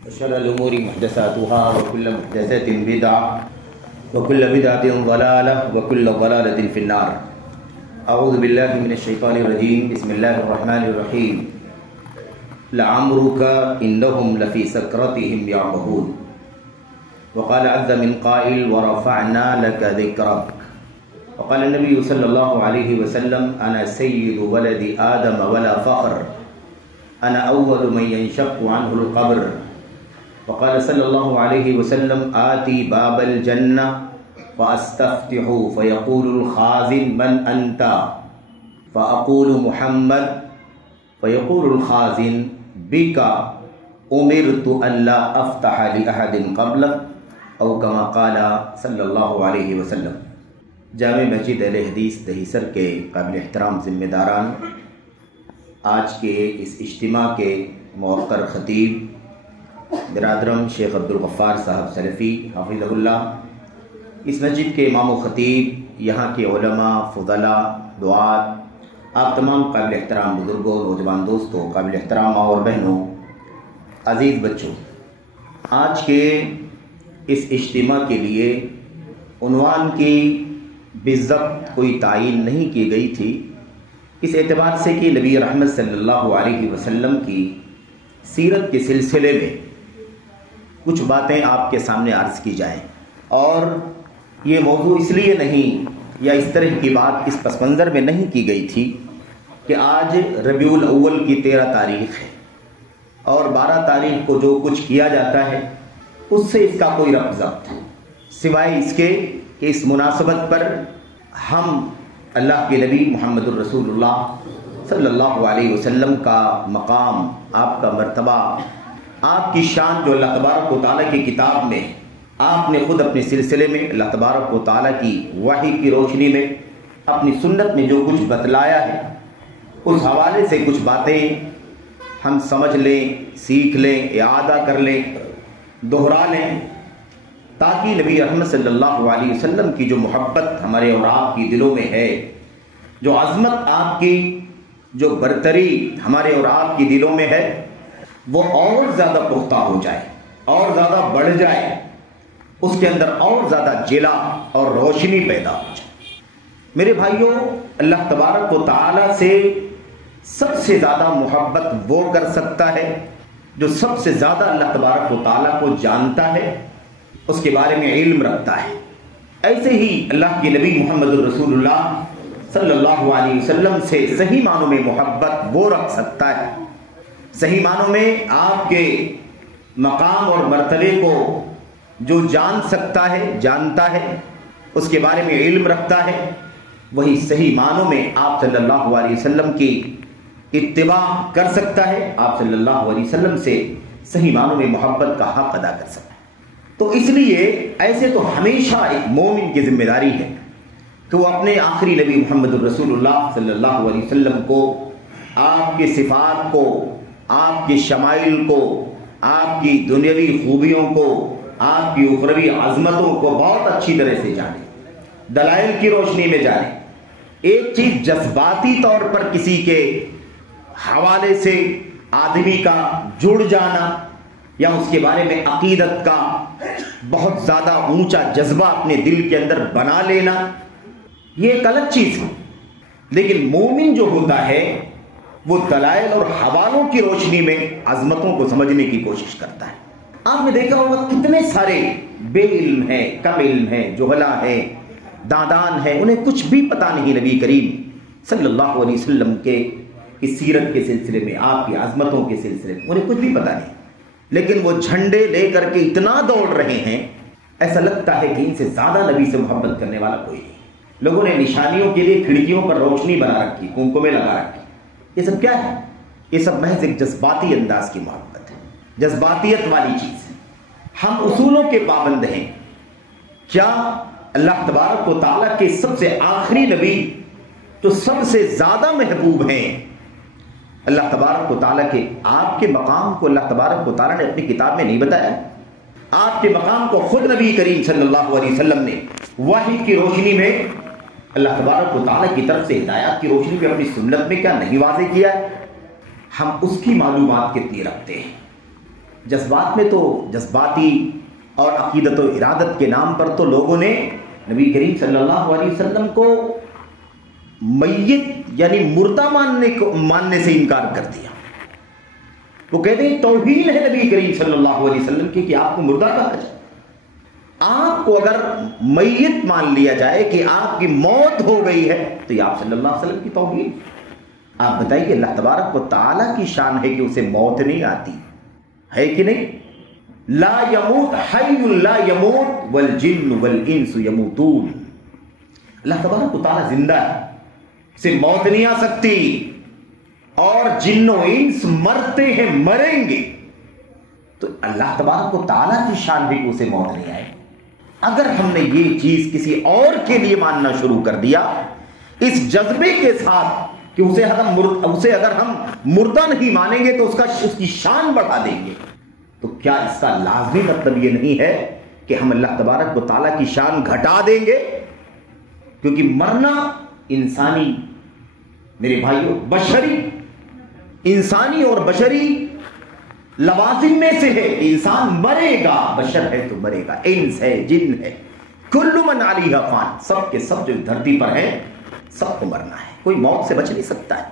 وشر الأمور محدثاتها وكل محدثة بدعة وكل بدعة ضلالة وكل ضلالة في النار. أعوذ بالله من الشيطان الرجيم. بسم الله الرحمن الرحيم. لعمرك إنهم لفي سكرتهم يعمهون. وقال عز من قائل ورفعنا لك ذكرك. وقال النبي صلى الله عليه وسلم أنا سيد ولد آدم ولا فخر، أنا أول من ينشق عنه القبر. وقال صلى الله عليه وسلم آتي باب الجنة فأستفتح فيقول الخازن من أنت؟ فأقول محمد. فيقول الخازن بك أمرت أن لا أفتح لأحد قبلك أو كما قال صلی اللہ علیہ وسلم. جامع مسجد اہل حدیث دہیسر کے قابل احترام ذمہ داران، آج کے اس اجتماع کے موقر خطیب برادرم شیخ عبدالغفار صاحب سلفی حفظہ اللہ، اس مسجد کے امام و خطیب، یہاں کے علماء، فضلاء، دعات، آپ تمام قابل احترام بزرگوں، نوجوان دوستوں، قابل احترام ماں اور بہنوں، عزیز بچوں، آج کے اس اجتماع کے لیے عنوان کی بالضبط کوئی تعین نہیں کی گئی تھی، اس اعتبار سے کہ نبی رحمت صلی اللہ علیہ وسلم کی سیرت کے سلسلے میں کچھ باتیں آپ کے سامنے عرض کی جائیں. اور یہ موضوع اس لیے نہیں یا اس طرح کی بات اس پس منظر میں نہیں کی گئی تھی کہ آج ربیع الاول کی 13 تاریخ ہے اور 12 تاریخ کو جو کچھ کیا جاتا ہے اس سے اس کا کوئی ربط ضبط ہے، سوائے اس کے کہ اس مناسبت پر ہم اللہ کے نبی محمد الرسول اللہ صلی اللہ علیہ وسلم کا مقام، آپ کا مرتبہ، آپ کی شان جو اللہ تبارک و تعالیٰ کی کتاب میں آپ نے خود اپنے سلسلے میں اللہ تبارک و تعالیٰ کی وحی کی روشنی میں اپنی سنت میں جو کچھ بتلایا ہے، اس حوالے سے کچھ باتیں ہم سمجھ لیں، سیکھ لیں، اعادہ کر لیں، دہرا لیں، تاکہ نبی رحمت صلی اللہ علیہ وسلم کی جو محبت ہمارے اور آپ کی دلوں میں ہے، جو عظمت آپ کی، جو برتری ہمارے اور آپ کی دلوں میں ہے، وہ اور زیادہ پختہ ہو جائے، اور زیادہ بڑھ جائے، اس کے اندر اور زیادہ جلا اور روشنی پیدا ہو جائے. میرے بھائیوں، اللہ تبارک و تعالیٰ سے سب سے زیادہ محبت وہ کر سکتا ہے جو سب سے زیادہ اللہ تبارک و تعالیٰ کو جانتا ہے، اس کے بارے میں علم رکھتا ہے. ایسے ہی اللہ کے نبی محمد الرسول اللہ صلی اللہ علیہ وسلم سے صحیح معنوں میں محبت وہ رکھ سکتا ہے، صحیح معنوں میں آپ کے مقام اور مرتبے کو جو جان سکتا ہے، جانتا ہے، اس کے بارے میں علم رکھتا ہے، وہی صحیح معنوں میں آپ صلی اللہ علیہ وسلم کی اتباع کر سکتا ہے، آپ صلی اللہ علیہ وسلم سے صحیح معنوں میں محبت کا حق ادا کر سکتا ہے. تو اس لیے ایسے تو ہمیشہ ایک مومن کی ذمہ داری ہے کہ وہ اپنے آخری نبی محمد الرسول اللہ صلی اللہ علیہ وسلم کو، آپ کے صفات کو، آپ کے شمائل کو، آپ کی دنیاوی خوبیوں کو، آپ کی اخروی عظمتوں کو بہت اچھی طرح سے جانے، دلائل کی روشنی میں جانے. ایک چیز جذباتی طور پر کسی کے حوالے سے آدمی کا جڑ جانا یا اس کے بارے میں عقیدت کا بہت زیادہ اونچا جذبہ اپنے دل کے اندر بنا لینا، یہ ایک الگ چیز ہے. لیکن مومن جو ہوتا ہے وہ دلائل اور حوالوں کی روشنی میں عظمتوں کو سمجھنے کی کوشش کرتا ہے. آپ نے دیکھا ہوگا کتنے سارے بے علم ہیں، کم علم ہیں، جہلا ہیں، دادان ہیں، انہیں کچھ بھی پتہ نہیں نبی کریم صلی اللہ علیہ وسلم کے اس سیرت کے سلسلے میں، آپ کی عظمتوں کے سلسلے میں انہیں کچھ بھی پتہ نہیں، لیکن وہ جھنڈے لے کر کے اتنا دوڑ رہے ہیں، ایسا لگتا ہے کہ ان سے زیادہ نبی سے محبت کرنے والا کوئی نہیں. لوگوں نے نشانیوں کے لیے کھڑکیوں پر روشنی بنا رکھی، کنکمیں لگا رکھی. یہ سب کیا ہے؟ یہ سب محض ایک جذباتی انداز کی محبت ہے، جذباتیت والی چیز ہے. ہم اصولوں کے پابند ہیں. کیا اللہ تبارک و تعالیٰ کے سب سے آخری نبی جو سب سے زیادہ محبوب ہیں، اللہ تبارک و تعالیٰ کے آپ کے مقام کو اللہ تبارک و تعالیٰ نے اپنی کتاب میں نہیں بتایا؟ آپ کے مقام کو خود نبی کریم صلی اللہ علیہ وسلم نے وحی کی روشنی میں، اللہ تبارک و تعالیٰ کی طرف سے ہدایات کی روشنی میں اپنی سنت میں کیا نہیں واضح کیا ہے؟ ہم اس کی معلومات کتنی رکھتے ہیں؟ جذبات میں تو جذباتی اور عقیدت و ارادت کے نام پر تو لوگوں نے نبی کریم صلی اللہ علیہ وسلم کو میت یعنی مردہ ماننے سے انکار کر دیا. وہ کہتے ہیں توہین ہے نبی کریم صلی اللہ علیہ وسلم کی کہ آپ کو مردہ کہا جائے. آپ کو اگر میت مان لیا جائے کہ آپ کی موت ہو گئی ہے تو یہ آپ صلی اللہ علیہ وسلم کی توہین. آپ بتائیے اللہ تبارک و تعالیٰ کی شان ہے کہ اسے موت نہیں آتی ہے کہ نہیں؟ لا یموت حی لا یموت والجن والانس یموتون. اللہ تبارک و تعالیٰ زندہ ہے، اسے موت نہیں آ سکتی، اور جن و انس مرتے ہیں، مریں گے. تو اللہ تبارک و تعالیٰ کی شان بھی کہ اسے موت نہیں آئے. اگر ہم نے یہ چیز کسی اور کے لیے ماننا شروع کر دیا اس جذبے کے ساتھ کہ اسے اگر ہم مردہ نہیں مانیں گے تو اس کی شان بڑھا دیں گے، تو کیا اس کا لازمی مطلب یہ نہیں ہے کہ ہم اللہ تبارک و تعالیٰ کی شان گھٹا دیں گے؟ کیونکہ مرنا انسانی، میرے بھائیوں، بشری، انسانی اور بشری لوازم میں سے ہے. انسان مرے گا، بشر ہے تو مرے گا، انس ہے، جن ہے، کل من علیہ فان، سب کے سب جو دھرتی پر ہیں سب کو مرنا ہے، کوئی موت سے بچ نہیں سکتا ہے.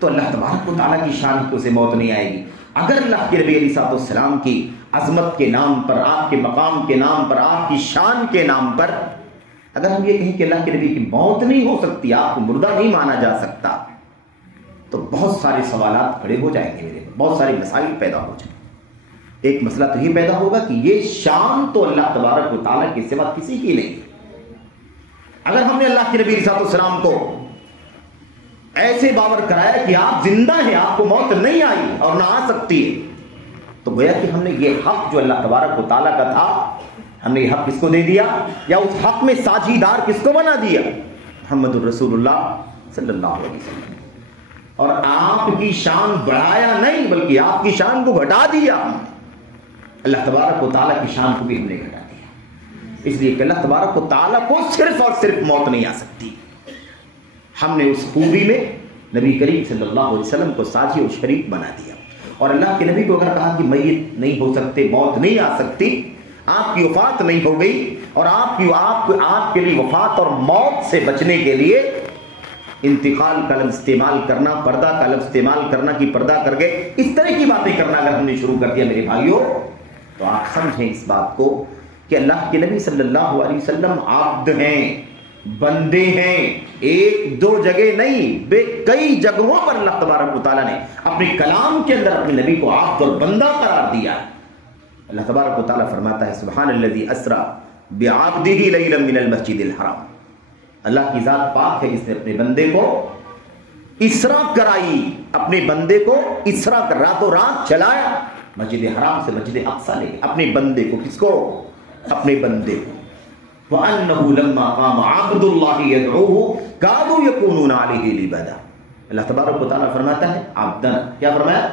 تو اللہ تبارک و تعالیٰ کی شان کو اسے موت نہیں آئے گی. اگر اللہ کے نبی علیہ السلام کی عظمت کے نام پر، آپ کے مقام کے نام پر، آپ کی شان کے نام پر اگر ہم یہ کہیں کہ اللہ کے نبی کی موت نہیں ہو سکتی، آپ کو مردہ نہیں مانا جا سکتا، تو بہت سارے سوالات کھڑے ہو جائیں گے میرے، بہت سارے مسائل پیدا ہو جائیں گے. ایک مسئلہ تو یہ پیدا ہوگا کہ یہ شان تو اللہ تبارک و تعالیٰ کے سوا کسی کی نہیں. اگر ہم نے اللہ کے نبی علیہ السلام کو ایسے باور کرایا کہ آپ زندہ ہیں، آپ کو موت نہیں آئی اور نہ آ سکتی ہے، تو گویا کہ ہم نے یہ حق جو اللہ تبارک و تعالیٰ کا تھا، ہم نے یہ حق کس کو دے دیا، یا اس حق میں ساجیدار کس کو بنا دیا؟ محمد الرسول اللہ صلی اللہ علیہ وسلم. اور آپ کی شان بڑھایا نہیں بلکہ آپ کی شان کو گھٹا دیا. اللہ تبارک و تعالیٰ کی شان کو بھی ہم نے گھٹا دیا، اس لیے کہ اللہ تبارک و تعالیٰ کو صرف اور صرف موت نہیں آ سکتی. ہم نے اس خوبی میں نبی کریم صلی اللہ علیہ وسلم کو ساجی اور شریک بنا دیا. اور اللہ کے نبی کو اگر کہا کہ میت نہیں ہو سکتے، موت نہیں آ سکتی، آپ کی وفات نہیں ہو گئی، اور آپ کے لیے وفات اور موت سے بچنے کے لیے انتقال کا لفظ استعمال کرنا، پردہ کا لفظ استعمال کرنا کہ پردہ کر گئے، اس طرح کی باتیں کرنا اگر ہم نے شروع کر دیا میرے بھائیوں، تو آپ سمجھیں اس بات کو کہ اللہ کے نبی صلی اللہ علیہ وسلم عبد ہیں، بندے ہیں. ایک دو جگہ نہیں، کئی جگہوں پر اللہ تبارک و تعالیٰ نے اپنے کلام کے اندر اپنے نبی کو عبد اور بندہ قرار دیا. اللہ تبارک و تعالیٰ فرماتا ہے سبحان الذی اسریٰ بعبدہ لیلا من المسجد الحرام. اللہ کی ذات پاک ہے جس نے اپنے بندے کو اسراء کرائی، اپنے بندے کو اسراء کر راتوں رات چلایا مسجد حرام سے مسجد اقصی لے، اپنے بندے کو. کس کو؟ اپنے بندے کو. وَأَنَّهُ لَمَّا قَامَ عَبْدُ اللَّهِ يَدْعُوهُ كَادُوا يَكُونُونَ عَلَيْهِ لِبَدًا. اللہ تبارک و تعالیٰ فرماتا ہے عبدن، کیا فرمایا؟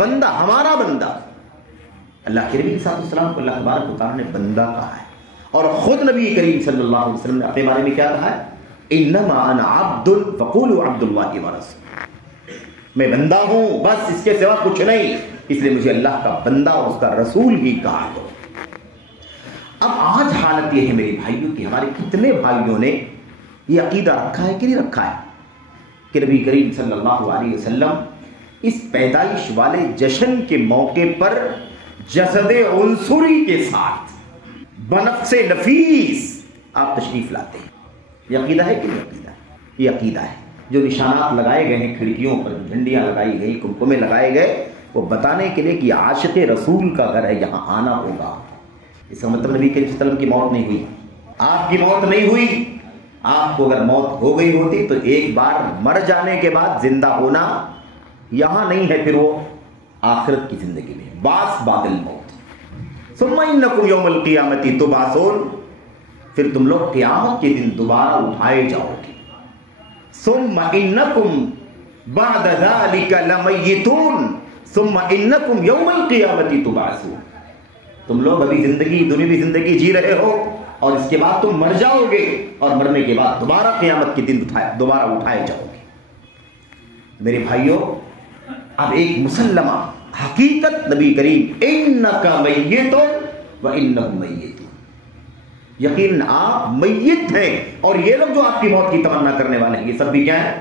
بندہ، ہمارا بندہ. اللہ کے نبی صلی اللہ علیہ وسلم کو اللہ تبارک و تعالیٰ نے بندہ کہا ہے، اور خود نبی کریم صلی اللہ علیہ وسلم نے اپنے بارے میں کیا کہا ہے؟ انما انا عبد فقولوا عبد اللہ ورسولہ. میں بندہ ہوں، بس اس کے سوا کچھ نہیں، اس لیے مجھے اللہ کا بندہ اور اس کا رسول ہی کہا کرو. اب آج حالت یہ ہے میرے بھائیوں کہ ہمارے کتنے بھائیوں نے یہ عقیدہ رکھا ہے کہ نہیں رکھا ہے کہ نبی کریم صلی اللہ علیہ وسلم اس پیدائش والے جشن کے موقع پر جسد عنصری کے ساتھ بنفس نفیس آپ تشریف لاتے ہیں. یہ عقیدہ ہے کہ نہیں عقیدہ ہے؟ یہ عقیدہ ہے. جو نشانات لگائے گئے ہیں کھڑکیوں پر، جھنڈیاں لگائی گئی، کمکمے لگائے گئے، وہ بتانے کے لیے کہ عاشق رسول کا گھر ہے، یہاں آنا ہوگا. اس کا مطلب نبی کریم صلی اللہ علیہ وسلم کی موت نہیں ہوئی، آپ کی موت نہیں ہوئی. آپ کو اگر موت ہو گئی ہوتی تو ایک بار مر جانے کے بعد زندہ ہونا یہاں نہیں ہے، پھر وہ آخرت کی زندگی میں، باس بعد الموت. ثم انکم یوم القیامت تبعثون، پھر تم لوگ قیامت کے دن دوبارہ اٹھائے جاؤ گے. ثم انکم بعد ذلک لمیتون ثم انکم یوم القیامت تبعثون. تم لوگ ابھی دنیاوی زندگی جی رہے ہو اور اس کے بعد تم مر جاؤ گے، اور مرنے کے بعد دوبارہ قیامت کے دن دوبارہ اٹھائے جاؤ گے. میرے بھائیوں، اب ایک مسلمہ حقیقت نبی کریم انکا میتون و انہم میتون، یقین آپ میت ہیں اور یہ لوگ جو آپ کی موت کی تمنا کرنے والے ہیں یہ سب بھی کیا ہیں؟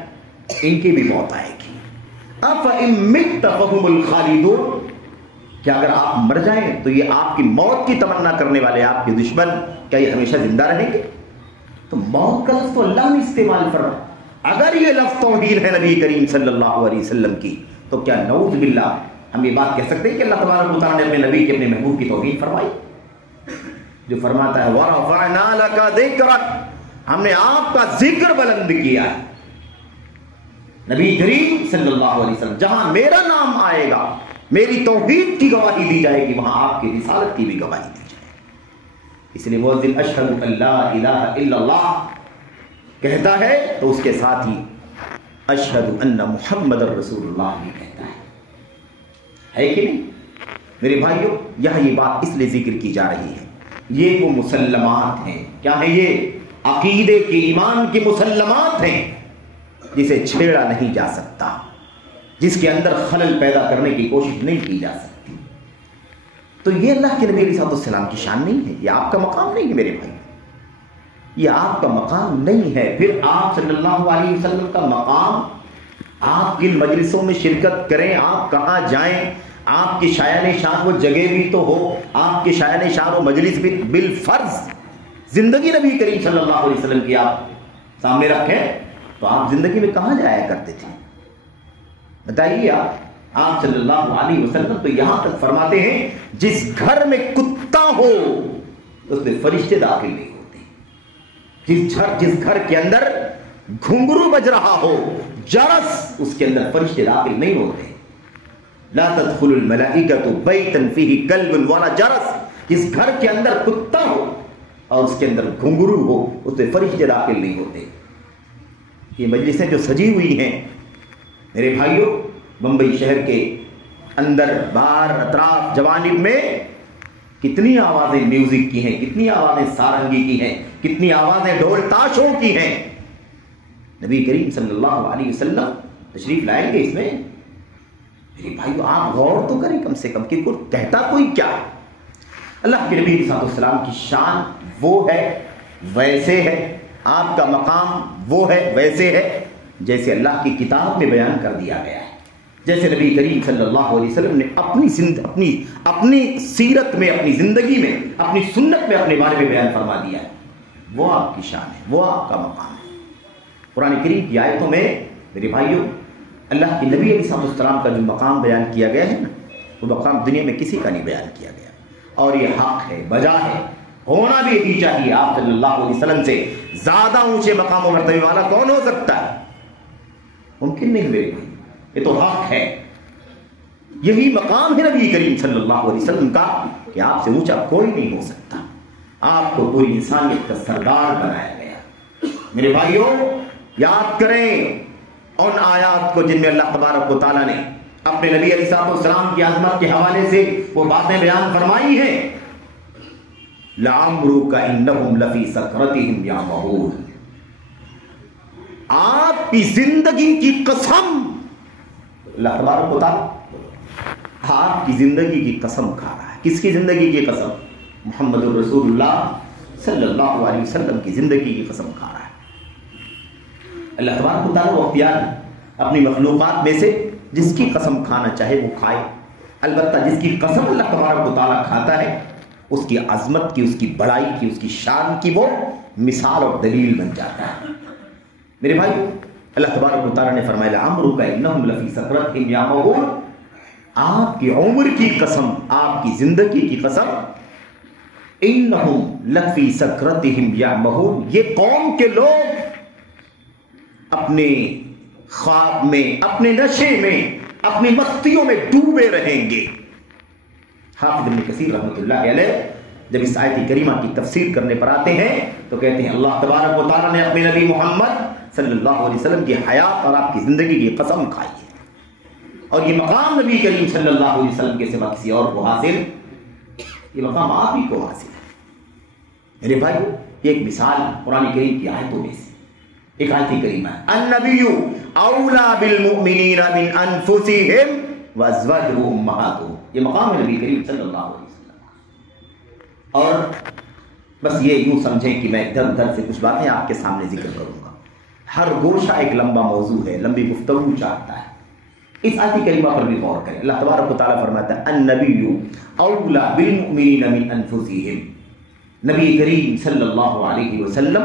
ان کی بھی موت آئے گی۔ افإن مت فهم الخالدون، کہ اگر آپ مر جائیں تو یہ آپ کی موت کی تمنا کرنے والے آپ کے دشمن کیا یہ ہمیشہ زندہ رہیں گے؟ تو موت کا لفظ تو اللہ نے استعمال فرمایا۔ اگر یہ لفظ توحید ہے نبی کریم صلی اللہ علیہ وسلم کی تو کیا نعوذ باللہ ہم یہ بات کہہ سکتے ہیں کہ اللہ تبارک و تعالیٰ نے اپنے نبی کے اپنے محبوب کی توحید فرمائی؟ جو فرماتا ہے وَرَفَعْنَا لَكَ ذِكْرَكَ، ہم نے آپ کا ذکر بلند کیا ہے۔ نبی کریم صلی اللہ علیہ وسلم جہاں میرا نام آئے گا، میری توحید کی گواہی دی جائے گی، وہاں آپ کی رسالت کی بھی گواہی دی جائے گی۔ اس لیے مؤذن اشہد ان لا الہ الا اللہ کہتا ہے تو اس کے ساتھ ہی اشہد ان محمد رسول اللہ بھی کہتا ہے کہ نہیں؟ میرے بھائیوں، یہاں یہ بات اس لیے ذکر کی جا رہی ہے، یہ وہ مسلمات ہیں، کیا ہیں یہ؟ عقیدے کی، ایمان کی مسلمات ہیں جسے چھیڑا نہیں جا سکتا، جس کے اندر خلل پیدا کرنے کی کوشش نہیں کی جا سکتی۔ تو یہ اللہ کے نبی علیہ السلام کی شان نہیں ہے، یہ آپ کا مقام نہیں ہے میرے بھائی، یہ آپ کا مقام نہیں ہے۔ پھر آپ صلی اللہ علیہ وسلم کا مقام، آپ کن مجلسوں میں شرکت کریں، آپ کہاں جائیں، آپ کی شایان شان وہ جگہ بھی تو ہو، آپ کی شایان شان وہ مجلس بھی بالفرض زندگی نبی کریم صلی اللہ علیہ وسلم کی آپ سامنے رکھیں تو آپ زندگی میں کہاں جایا کرتے تھے؟ بتائیے آپ صلی اللہ علیہ وسلم تو یہاں تک فرماتے ہیں جس گھر میں کتا ہو اس میں فرشتے داخل نہیں ہوتے، جس گھر کے اندر گھنگرو بج رہا ہو، جرس، اس کے اندر فرشتے داخل نہیں ہوتے۔ لا تدخل الملائکۃ بیتا فیہ کلب ولا جرس، جس گھر کے اندر کتا ہو اور اس کے اندر گھنگرو ہو اس میں فرشتے داخل نہیں ہوتے۔ یہ مجلسیں جو سجی ہوئی ہیں میرے بھائیوں، بمبئی شہر کے اندر باہر اطراف جوانب میں کتنی آوازیں میوزک کی ہیں، کتنی آوازیں سارنگی کی ہیں، کتنی آوازیں ڈھول تاشوں کی ہیں۔ نبی کریم صلی اللہ علیہ وسلم تشریف لائیں گے اس میں؟ میرے بھائیو آپ غور تو کریں کم سے کم کہ کہتا کوئی کیا؟ اللہ کے نبی صلی اللہ علیہ وسلم کی شان وہ ہے، ویسے ہے، آپ کا مقام وہ ہے، ویسے ہے جیسے اللہ کی کتاب میں بیان کر دیا گیا ہے، جیسے نبی کریم صلی اللہ علیہ وسلم نے اپنی سیرت میں، اپنی زندگی میں، اپنی سنت میں اپنے بارے میں بیان فرما دیا ہے، وہ آپ کی شان ہے، وہ آپ کا مقام ہے۔ قرآن کریم کی آیتوں میں میرے بھائیوں اللہ کے نبی علیہ السلام کا جو مقام بیان کیا گیا ہے نا، وہ مقام دنیا میں کسی کا نہیں بیان کیا گیا، اور یہ حق ہے، بجا ہے، ہونا بھی یہی چاہیے۔ آپ صلی اللہ علیہ وسلم سے زیادہ اونچے مقام و مرتبے والا کون ہو سکتا ہے؟ ممکن نہیں میرے بھائی، یہ تو حق ہے، یہی مقام ہے نبی کریم صلی اللہ علیہ وسلم کا کہ آپ سے اونچا کوئی نہیں ہو سکتا، آپ کو پوری انسانیت کا سردار بنایا گیا۔ میرے بھائیوں یاد کریں ان آیات کو جن میں اللہ تبارک و تعالیٰ نے اپنے نبی علیہ السلام کی عظمت کے حوالے سے وہ باتیں بیان فرمائی ہیں۔ لَعَمْرُكَ إِنَّهُمْ لَفِي سَكْرَتِهِمْ يَعْمَهُونَ، آپ کی زندگی کی قسم، اللہ تبارک و تعالیٰ آپ کی زندگی کی قسم کھا رہا ہے۔ کس کی زندگی کی قسم؟ محمد رسول اللہ صلی اللہ علیہ وسلم کی زندگی کی قسم کھا رہا ہے۔ اللہ تبارک و تعالیٰ وہ اختیار ہے اپنی مخلوقات میں سے جس کی قسم کھانا چاہے وہ کھائے، البتہ جس کی قسم اللہ تبارک و تعالیٰ کھاتا ہے اس کی عظمت کی، اس کی بڑائی کی، اس کی شان کی وہ مثال اور دلیل بن جاتا ہے۔ میرے بھائی اللہ تبارک و تعالیٰ نے فرمایا لَعَمْرُكَ إِنَّهُمْ لَفِي سَكْرَتِهِمْ يَعْمَهُونَ، آپ کی عمر کی قسم، آپ کی زندگی کی قسم، إِنَّهُمْ لَفِي سَكْرَتِهِمْ يَعْمَهُونَ، یہ قوم کے لوگ اپنے خواب میں، اپنے نشے میں، اپنی مستیوں میں ڈوبے رہیں گے۔ حافظ ابن کثیر رحمۃ اللہ علیہ جب اس آیت کریمہ کی تفسیر کرنے پر آتے ہیں تو کہتے ہیں اللہ تبارک و تعالیٰ نے اپنے نبی محمد صلی اللہ علیہ وسلم کی حیات اور آپ کی زندگی کی قسم کھائی ہے، اور یہ مقام نبی کریم صلی اللہ علیہ وسلم کے سوا کسی اور کو حاصل، یہ مقام آپ ہی کو حاصل ہے۔ میرے بھائی یہ ایک مثال قرآن کریم کی آیتوں میں سے ایک آیت کریمہ ہے، النبی اولا بالمؤمنین من انفسہم وازواجہ امہاتہم، یہ مقام ہے نبی کریم صلی اللہ علیہ وسلم۔ اور بس یہ یوں سمجھیں کہ میں ادھر ادھر سے کچھ باتیں آپ کے سامنے ذکر کروں گا، ہر گوشہ ایک لمبا موضوع ہے، لمبی گفتگو چاہتا ہے۔ اس آیت کریمہ پر بھی غور کریں، اللہ تبارک و تعالیٰ فرماتا ہے النبی اولی بالمؤمنین من انفسہم، نبی کریم صلی اللہ علیہ وسلم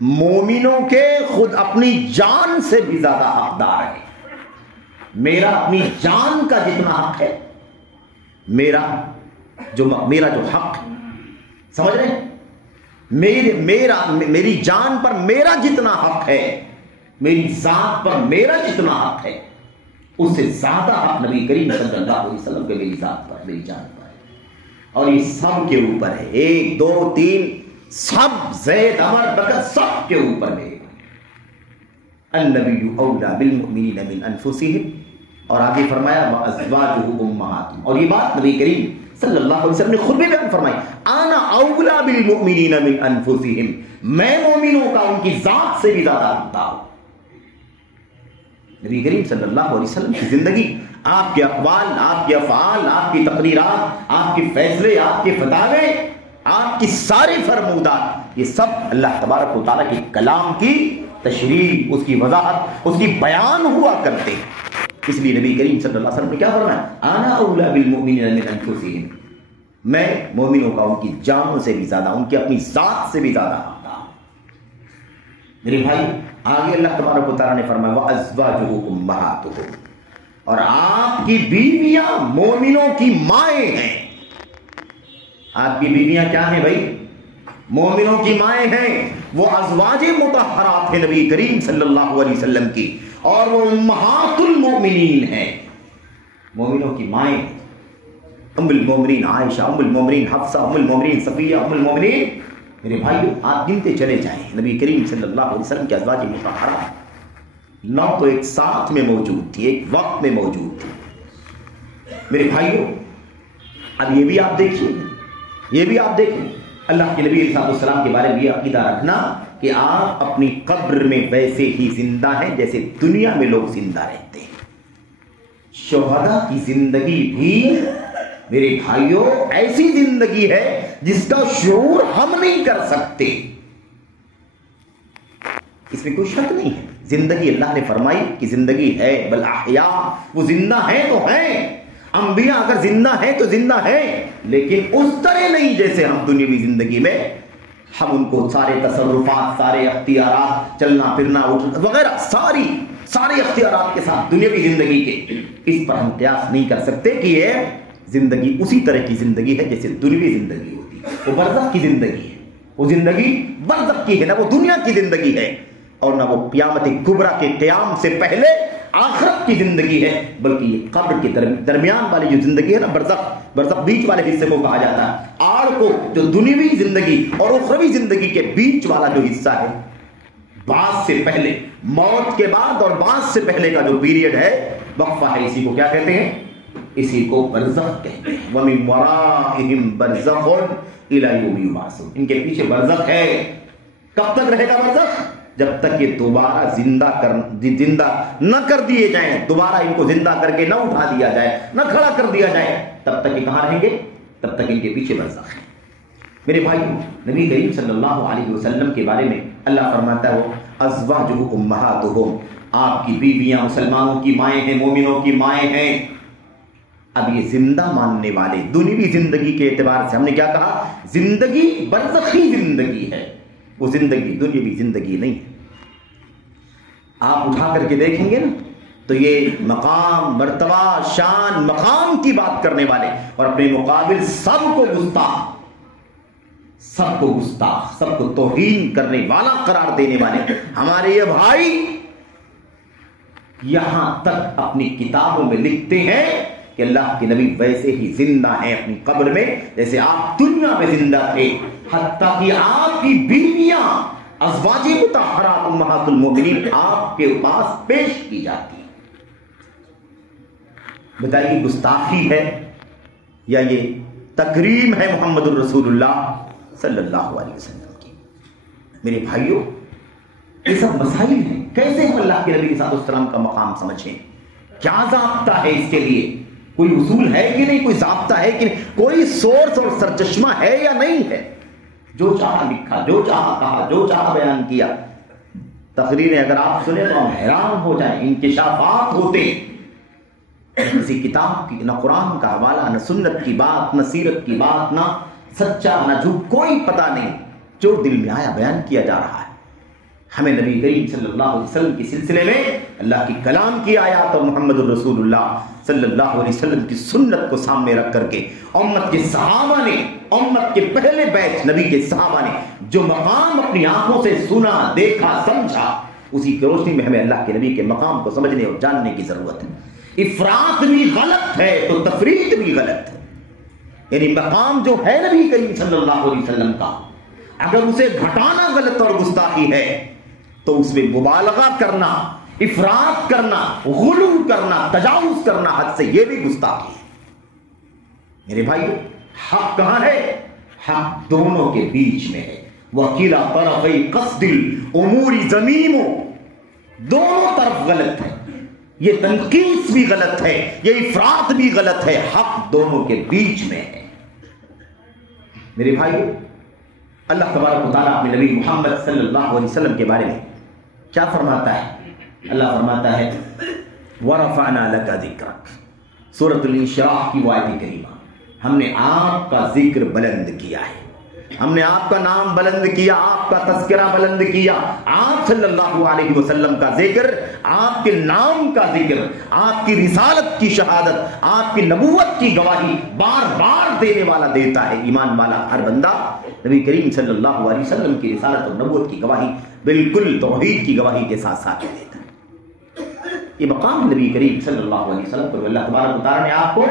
مومنوں کے خود اپنی جان سے بھی زیادہ حقدار ہے۔ میرا اپنی جان کا جتنا حق ہے، میرا جو حق، سمجھ رہے ہیں، میری جان پر میرا جتنا حق ہے، میری ذات پر میرا جتنا حق ہے، اس سے زیادہ حق نبی کریم صلی اللہ علیہ وسلم کے میری ذات پر، میری جان پر ہے۔ اور یہ سب کے اوپر ہے، 1 2 3 سب، زید عمر بکر سب کے اوپر ہے۔ النبی اولی بالمؤمنین من انفسہم، اور آگے فرمایا وازواجہ امہاتہم، اور یہ بات نبی کریم صلی اللہ علیہ وسلم نے خود بھی بیان فرمائی، انا اولی بالمؤمنین من انفسہم، میں مومنوں کا ان کی ذات سے بھی زیادہ حقدار ہوں۔ نبی کریم صلی اللہ علیہ وسلم کی زندگی، آپ کے اقوال، آپ کے افعال، آپ کی تقریرات، آپ کے فیصلے، آپ کے فتاوے، آپ کی سارے فرمودات، یہ سب اللہ تبارک و تعالیٰ کے کلام کی تشریح، اس کی وضاحت، اس کی بیان ہوا کرتے ہیں۔ اس لیے نبی کریم صلی اللہ علیہ وسلم نے کیا فرمایا، انا اولی بالمؤمنین من انفسہم، میں مومنوں کا ان کی جانوں سے بھی زیادہ، ان کی اپنی ذات سے بھی زیادہ حقدار ہوں۔ میرے بھائی، آگے اللہ تبارک و تعالیٰ نے فرمایا وازواجہ امہاتہم، اور آپ کی بیویاں مومنوں کی مائیں ہیں۔ آپ کی بیویاں کیا ہیں بھائی؟ مومنوں کی مائیں ہیں، وہ ازواج مطہرات ہیں نبی کریم صلی اللہ علیہ وسلم کی، اور وہ امہات المؤمنین ہیں، مومنوں کی مائیں، ام المومنین عائشہ، ام المومنین حفصہ، ام المومنین صفیہ، ام المومنین۔ میرے بھائیو، آپ گنتے چلے جائیں، نبی کریم صلی اللہ علیہ وسلم کی ازواج مطہرات 9 تو ایک ساتھ میں موجود تھی، ایک وقت میں موجود تھی۔ میرے بھائیو، اب یہ بھی آپ دیکھیے، یہ بھی آپ دیکھیں، اللہ کے نبی علیہ السلام کے بارے میں یہ عقیدہ رکھنا کہ آپ اپنی قبر میں ویسے ہی زندہ ہیں جیسے دنیا میں لوگ زندہ رہتے ہیں۔ شہداء کی زندگی بھی میرے بھائیوں ایسی زندگی ہے جس کا شعور ہم نہیں کر سکتے، اس میں کوئی شک نہیں ہے۔ زندگی اللہ نے فرمائی کہ زندگی ہے، بل احیاء، وہ زندہ ہیں تو ہیں، انبیاء اگر زندہ ہیں تو زندہ ہیں، لیکن اس طرح نہیں جیسے ہم دنیاوی زندگی میں ہم ان کو سارے تصرفات، سارے اختیارات، چلنا پھرنا اٹھنا وغیرہ، سارے اختیارات کے ساتھ دنیاوی زندگی کے، اس پر ہم قیاس نہیں کر سکتے کہ یہ زندگی اسی طرح کی زندگی ہے جیسے دنیاوی زندگی ہوتی ہے۔ وہ برزخ کی زندگی ہے، وہ زندگی برزخ کی ہے، نہ وہ دنیا کی زندگی ہے، اور نہ وہ قیامت کبریٰ کے قیام سے پہلے آخرت کی زندگی ہے، بلکہ یہ قبر کے درمیان والی جو زندگی ہے نا، برزخ بیچ والے حصے کو کہا جاتا ہے۔ آڑ کو جو دنیوی زندگی اور اخروی زندگی کے بیچ والا جو حصہ ہے، بعث سے پہلے، موت کے بعد اور بعث سے پہلے کا جو پیریڈ ہے، وقفہ ہے، اسی کو کیا کہتے ہیں؟ اسی کو برزخ کہتے ہیں۔ وَمِن وَرَائِهِمْ بَرْزَخٌ إِلَىٰ يَوْمِ يُبْعَثُونَ، ان کے پیچھے برزخ ہے۔ کب تک رہے گا برزخ؟ جب تک یہ دوبارہ زندہ نہ کر دیے جائیں، دوبارہ ان کو زندہ کر کے نہ اٹھا دیا جائے، نہ کھڑا کر دیا جائے، تب تک یہ کہاں رہیں گے؟ تب تک ان کے پیچھے برزخ ہے۔ میرے بھائیو، نبی کریم صلی اللہ علیہ وسلم کے بارے میں اللہ فرماتا ہے وہ ازواجہ امہاتہم، آپ کی بیویاں مسلمانوں کی مائیں ہیں، مومنوں کی مائیں ہیں۔ اب یہ زندہ ماننے والے دنیوی زندگی کے اعتبار سے ہم نے کیا کہا؟ زندگی برزخی زندگی ہے، وہ زندگی دنیاوی زندگی نہیں ہے۔ آپ اٹھا کر کے دیکھیں گے نا تو یہ مقام، مرتبہ، شان، مقام کی بات کرنے والے اور اپنے مقابل سب کو گستاخ، سب کو توہین کرنے والا قرار دینے والے ہمارے یہ بھائی یہاں تک اپنی کتابوں میں لکھتے ہیں کہ اللہ کے نبی ویسے ہی زندہ ہیں اپنی قبر میں جیسے آپ دنیا میں زندہ تھے، حتیٰ کہ آپ کی بیویاں ازواج مطہرات امہات المؤمنین آپ کے پاس پیش کی جاتی ہیں۔ بتائیے گستاخی ہے یا یہ تکریم ہے محمد الرسول اللہ صلی اللہ علیہ وسلم کی؟ میرے بھائیوں، یہ سب مسائل ہیں، کیسے ہم اللہ کے نبی صلی اللہ علیہ وسلم کا مقام سمجھیں، کیا ضابطہ ہے اس کے لیے؟ کوئی اصول ہے کہ نہیں؟ کوئی ضابطہ ہے کہ نہیں؟ کوئی سورس اور سرچشمہ ہے یا نہیں ہے؟ جو چاہا لکھا، جو چاہا کہا، جو چاہا بیان کیا۔ تقریریں اگر آپ سنیں تو ہم حیران ہو جائیں، انکشافات ہوتے کسی کتاب کی، نہ قرآن کا حوالہ، نہ سنت کی بات، نہ سیرت کی بات، نہ سچا نہ جھوٹ، کوئی پتہ نہیں، جو دل میں آیا بیان کیا جا رہا ہے۔ ہمیں نبی کریم صلی اللہ علیہ وسلم کے سلسلے میں اللہ کی کلام کی آیات اور محمد الرسول اللہ صلی اللہ علیہ وسلم کی سنت کو سامنے رکھ کر کے امت کے صحابہ نے، امت کے پہلے بیچ نبی کے صحابہ نے جو مقام اپنی آنکھوں سے سنا، دیکھا، سمجھا، اسی کی روشنی میں ہمیں اللہ کے نبی کے مقام کو سمجھنے اور جاننے کی ضرورت ہے۔ افراط بھی غلط ہے تو تفریط بھی غلط ہے۔ یعنی مقام جو ہے نبی کریم صلی اللہ علیہ وسلم کا، اگر اسے گھٹانا غلط اور گستاخی ہے تو اس میں مبالغہ کرنا، افراط کرنا، غلو کرنا، تجاوز کرنا حد سے، یہ بھی گستاخی ہے۔ میرے بھائی، حق کہاں ہے؟ حق دونوں کے بیچ میں ہے۔ وَكِلَا طَرَفَيْ قَصْدِ الْأُمُورِ ذَمِيمٌ، دونوں طرف غلط ہے۔ یہ تنقیص بھی غلط ہے، یہ افراط بھی غلط ہے، حق دونوں کے بیچ میں ہے۔ میرے بھائی، اللہ تبارک و تعالیٰ اپنے نبی محمد صلی اللہ علیہ وسلم کے بارے میں کیا فرماتا ہے؟ اللہ فرماتا ہے وَرَفَعْنَا لَكَ ذِكْرَكَ، سورۃ الانشراح کی آیت کریمہ، ہم نے آپ کا ذکر بلند کیا ہے، ہم نے آپ کا نام بلند کیا، آپ کا تذکرہ بلند کیا، آپ صلی اللہ علیہ وسلم کا ذکر، آپ کے نام کا ذکر، آپ کی رسالت کی شہادت، آپ کی نبوت کی گواہی بار بار دینے والا دیتا ہے۔ ایمان والا ہر بندہ نبی کریم صلی اللہ علیہ وسلم کی رسالت اور نبوت کی گواہی بالکل توحید کی گواہی کے ساتھ ساتھ دیتا ہے۔ یہ مقام نبی کریم صلی اللہ علیہ وسلم کو اللہ تبارک و تعالیٰ نے آپ کو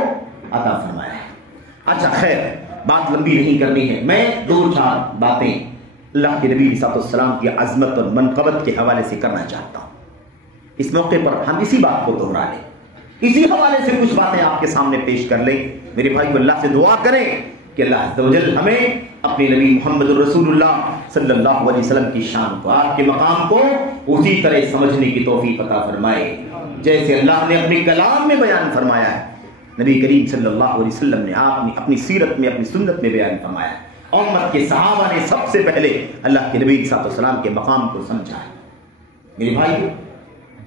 عطا فرمایا ہے۔ اچھا خیر، بات لمبی نہیں کرنی ہے، میں دو چار باتیں اللہ کے نبی صلی اللہ علیہ وسلم کی عظمت اور منقبت کے حوالے سے کرنا چاہتا ہوں۔ اس موقع پر ہم اسی بات کو دہرا لیں، اسی حوالے سے کچھ باتیں آپ کے سامنے پیش کر لیں۔ میرے بھائی، اللہ سے دعا کریں کہ اللہ عز و جل ہمیں اپنے نبی محمد الرسول اللہ صلی اللہ علیہ وسلم کی شان کو، آپ کے مقام کو اسی طرح سمجھنے کی توفیق عطا فرمائے جیسے اللہ نے اپنے کلام میں بیان فرمایا ہے۔ نبی کریم صلی اللہ علیہ وسلم نے آپ نے اپنی سیرت میں، اپنی سنت میں بیان فرمایا ہے۔ امت کے صحابہ نے سب سے پہلے اللہ کے نبی صلی اللہ علیہ وسلم کے مقام کو سمجھا ہے۔ میرے بھائی،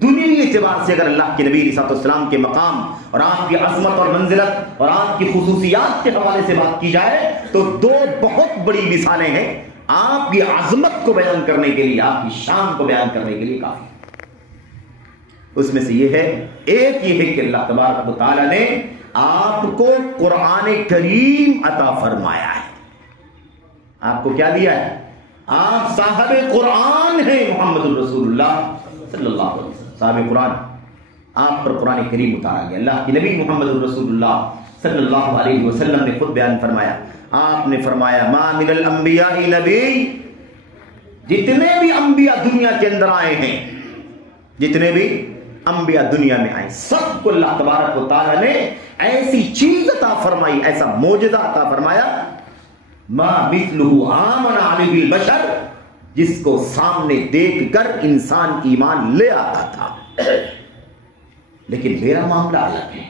دنیاوی اعتبار سے اگر اللہ کے نبی صلی اللہ علیہ وسلم کے مقام اور آپ کی عظمت اور منزلت اور آپ کی خصوصیات کے حوالے سے بات کی جائے تو دو بہت بڑی مثالیں ہیں آپ کی عظمت کو بیان کرنے کے لیے، آپ کی شان کو بیان کرنے کے لیے کافی۔ اس میں سے یہ ہے، ایک یہ ہے کہ اللہ تبارک و تعالیٰ نے آپ کو قرآن کریم عطا فرمایا ہے۔ آپ کو کیا دیا ہے؟ آپ صاحب قرآن ہیں، محمد الرسول اللہ صلی اللہ علیہ وسلم صاحب قرآن، آپ پر قرآن کریم اتارا گیا۔ اللہ کے نبی محمد الرسول اللہ صلی اللہ علیہ وسلم نے خود بیان فرمایا، آپ نے فرمایا ما من الانبیاء نبی، جتنے بھی انبیاء دنیا کے اندر آئے ہیں، جتنے بھی انبیاء دنیا میں آئے، سب کو اللہ تبارک و تعالیٰ نے ایسی چیز عطا فرمائی، ایسا معجزہ عطا فرمایا، ما مثلہ آمن علیہ البشر، جس کو سامنے دیکھ کر انسان ایمان لے آتا تھا۔ لیکن میرا معاملہ الگ ہے،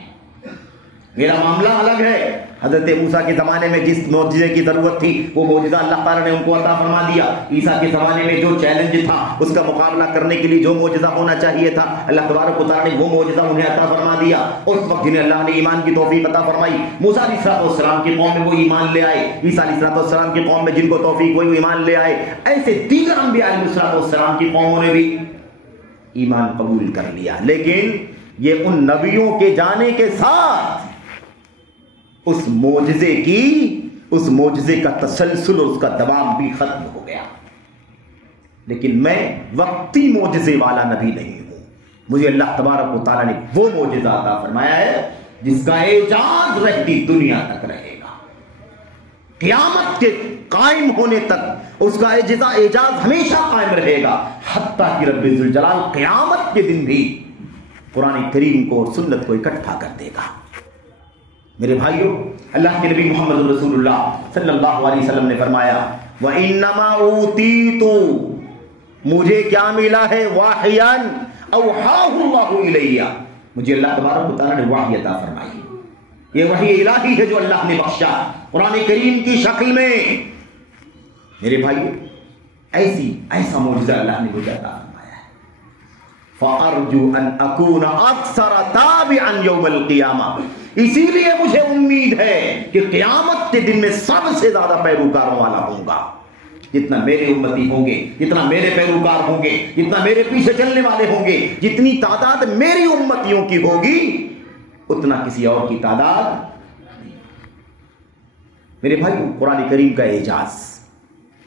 میرا معاملہ الگ ہے۔ حضرت موسیٰ کے زمانے میں جس معجزے کی ضرورت تھی وہ معجزہ اللہ تعالیٰ نے ان کو عطا فرما دیا۔ عیسیٰ کے زمانے میں جو چیلنج تھا اس کا مقابلہ کرنے کے لیے جو معجزہ ہونا چاہیے تھا اللہ تبارک و تعالیٰ نے وہ معجزہ انہیں عطا فرما دیا۔ اس وقت جنہیں اللہ نے ایمان کی توفیق عطا فرمائی، موسیٰ علیہ السلام کی قوم میں وہ ایمان لے آئے، عیسیٰ علیہ السلام کی قوم میں جن کو توفیق ہوئی وہ ایمان لے آئے، ایسے دیگر انبیاء علیہ السلام کی قوموں نے بھی ایمان قبول کر لیا۔ لیکن یہ ان نبیوں کے جانے کے ساتھ اس معجزے کا تسلسل اور اس کا دوام بھی ختم ہو گیا۔ لیکن میں وقتی معجزے والا نبی نہیں ہوں، مجھے اللہ تبارک و تعالیٰ نے وہ معجزہ عطا فرمایا ہے جس کا اعجاز رہتی دنیا تک رہے گا، قیامت کے قائم ہونے تک اس کا اعجاز ہمیشہ قائم رہے گا، حتیٰ کہ رب ذوالجلال قیامت کے دن بھی قرآن کریم کو اور سنت کو اکٹھا کر دے گا۔ میرے بھائیوں، اللہ کے نبی محمد رسول اللہ صلی اللہ علیہ وسلم نے فرمایا وَإِنَّمَا أُوتِيتُ، مجھے کیا ملا ہے، وَاحْيًا أَوْحَاهُ اللَّهُ إِلَيَّ، مجھے اللہ تبارک و تعالیٰ نے وحی عطا فرمائی. یہ وحی الہی ہے جو اللہ نے بخشا قرآن کریم کی شکل میں. میرے بھائی ایسا معجزہ اللہ نے مجھے عطا فرمایا ہے. فَأَرْجُو أَنْ أَكُونَ أَكْثَرَ تَابِعًا يَوْمَ الْقِيَامَةِ. اسی لیے مجھے امید ہے کہ قیامت کے دن میں سب سے زیادہ پیروکاروں والا ہوں گا. جتنا میرے امتی ہوں گے، جتنا میرے پیروکار ہوں گے، جتنا میرے پیچھے چلنے والے ہوں گے، جتنی تعداد میری امتیوں کی ہوگی اتنا کسی اور کی تعداد نہیں. میرے بھائی قرآن کریم کا اعجاز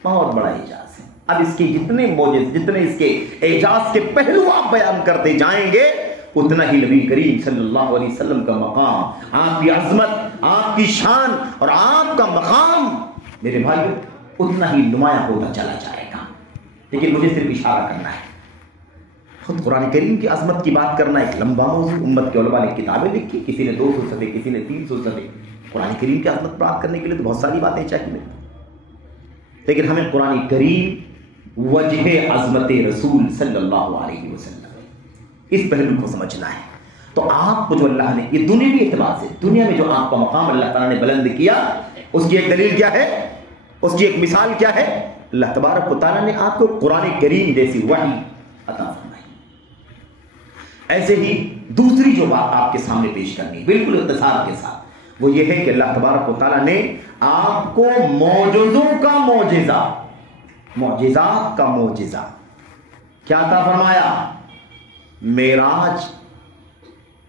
بہت بڑا اعجاز ہے. اب اس کے جتنے اس کے اعجاز کے پہلو آپ بیان کرتے جائیں گے اتنا ہی نبی کریم صلی اللہ علیہ وسلم کا مقام، آپ کی عظمت، آپ کی شان اور آپ کا مقام میرے بھائی اتنا ہی نمایاں ہوتا چلا جائے گا. لیکن مجھے صرف اشارہ کرنا ہے. خود قرآن کریم کی عظمت کی بات کرنا ایک لمبا موضوع. امت کے علماء نے کتابیں لکھی، کسی نے 200 صفحے، کسی نے 300 صفحے. قرآن کریم کی عظمت بات کرنے کے لیے تو بہت ساری باتیں چاہیے. لیکن ہمیں قرآن کریم وجہ عظمت رسول صلی اللہ علیہ وسلم اس پہلو کو سمجھنا ہے. تو آپ کو جو اللہ نے یہ دنیاوی اعتبار سے دنیا میں جو آپ کا مقام اللہ تعالیٰ نے بلند کیا، اس کی ایک دلیل کیا ہے، اس کی ایک مثال کیا ہے؟ اللہ تبارک و تعالیٰ نے آپ کو قرآن کریم جیسی وحی عطا فرمائی. ایسے ہی دوسری جو بات آپ کے سامنے پیش کرنی بالکل اختصار کے ساتھ وہ یہ ہے کہ اللہ تبارک و تعالیٰ نے آپ کو معجزوں کا معجزہ، معجزات کا معجزہ کیا عطا فرمایا؟ معراج.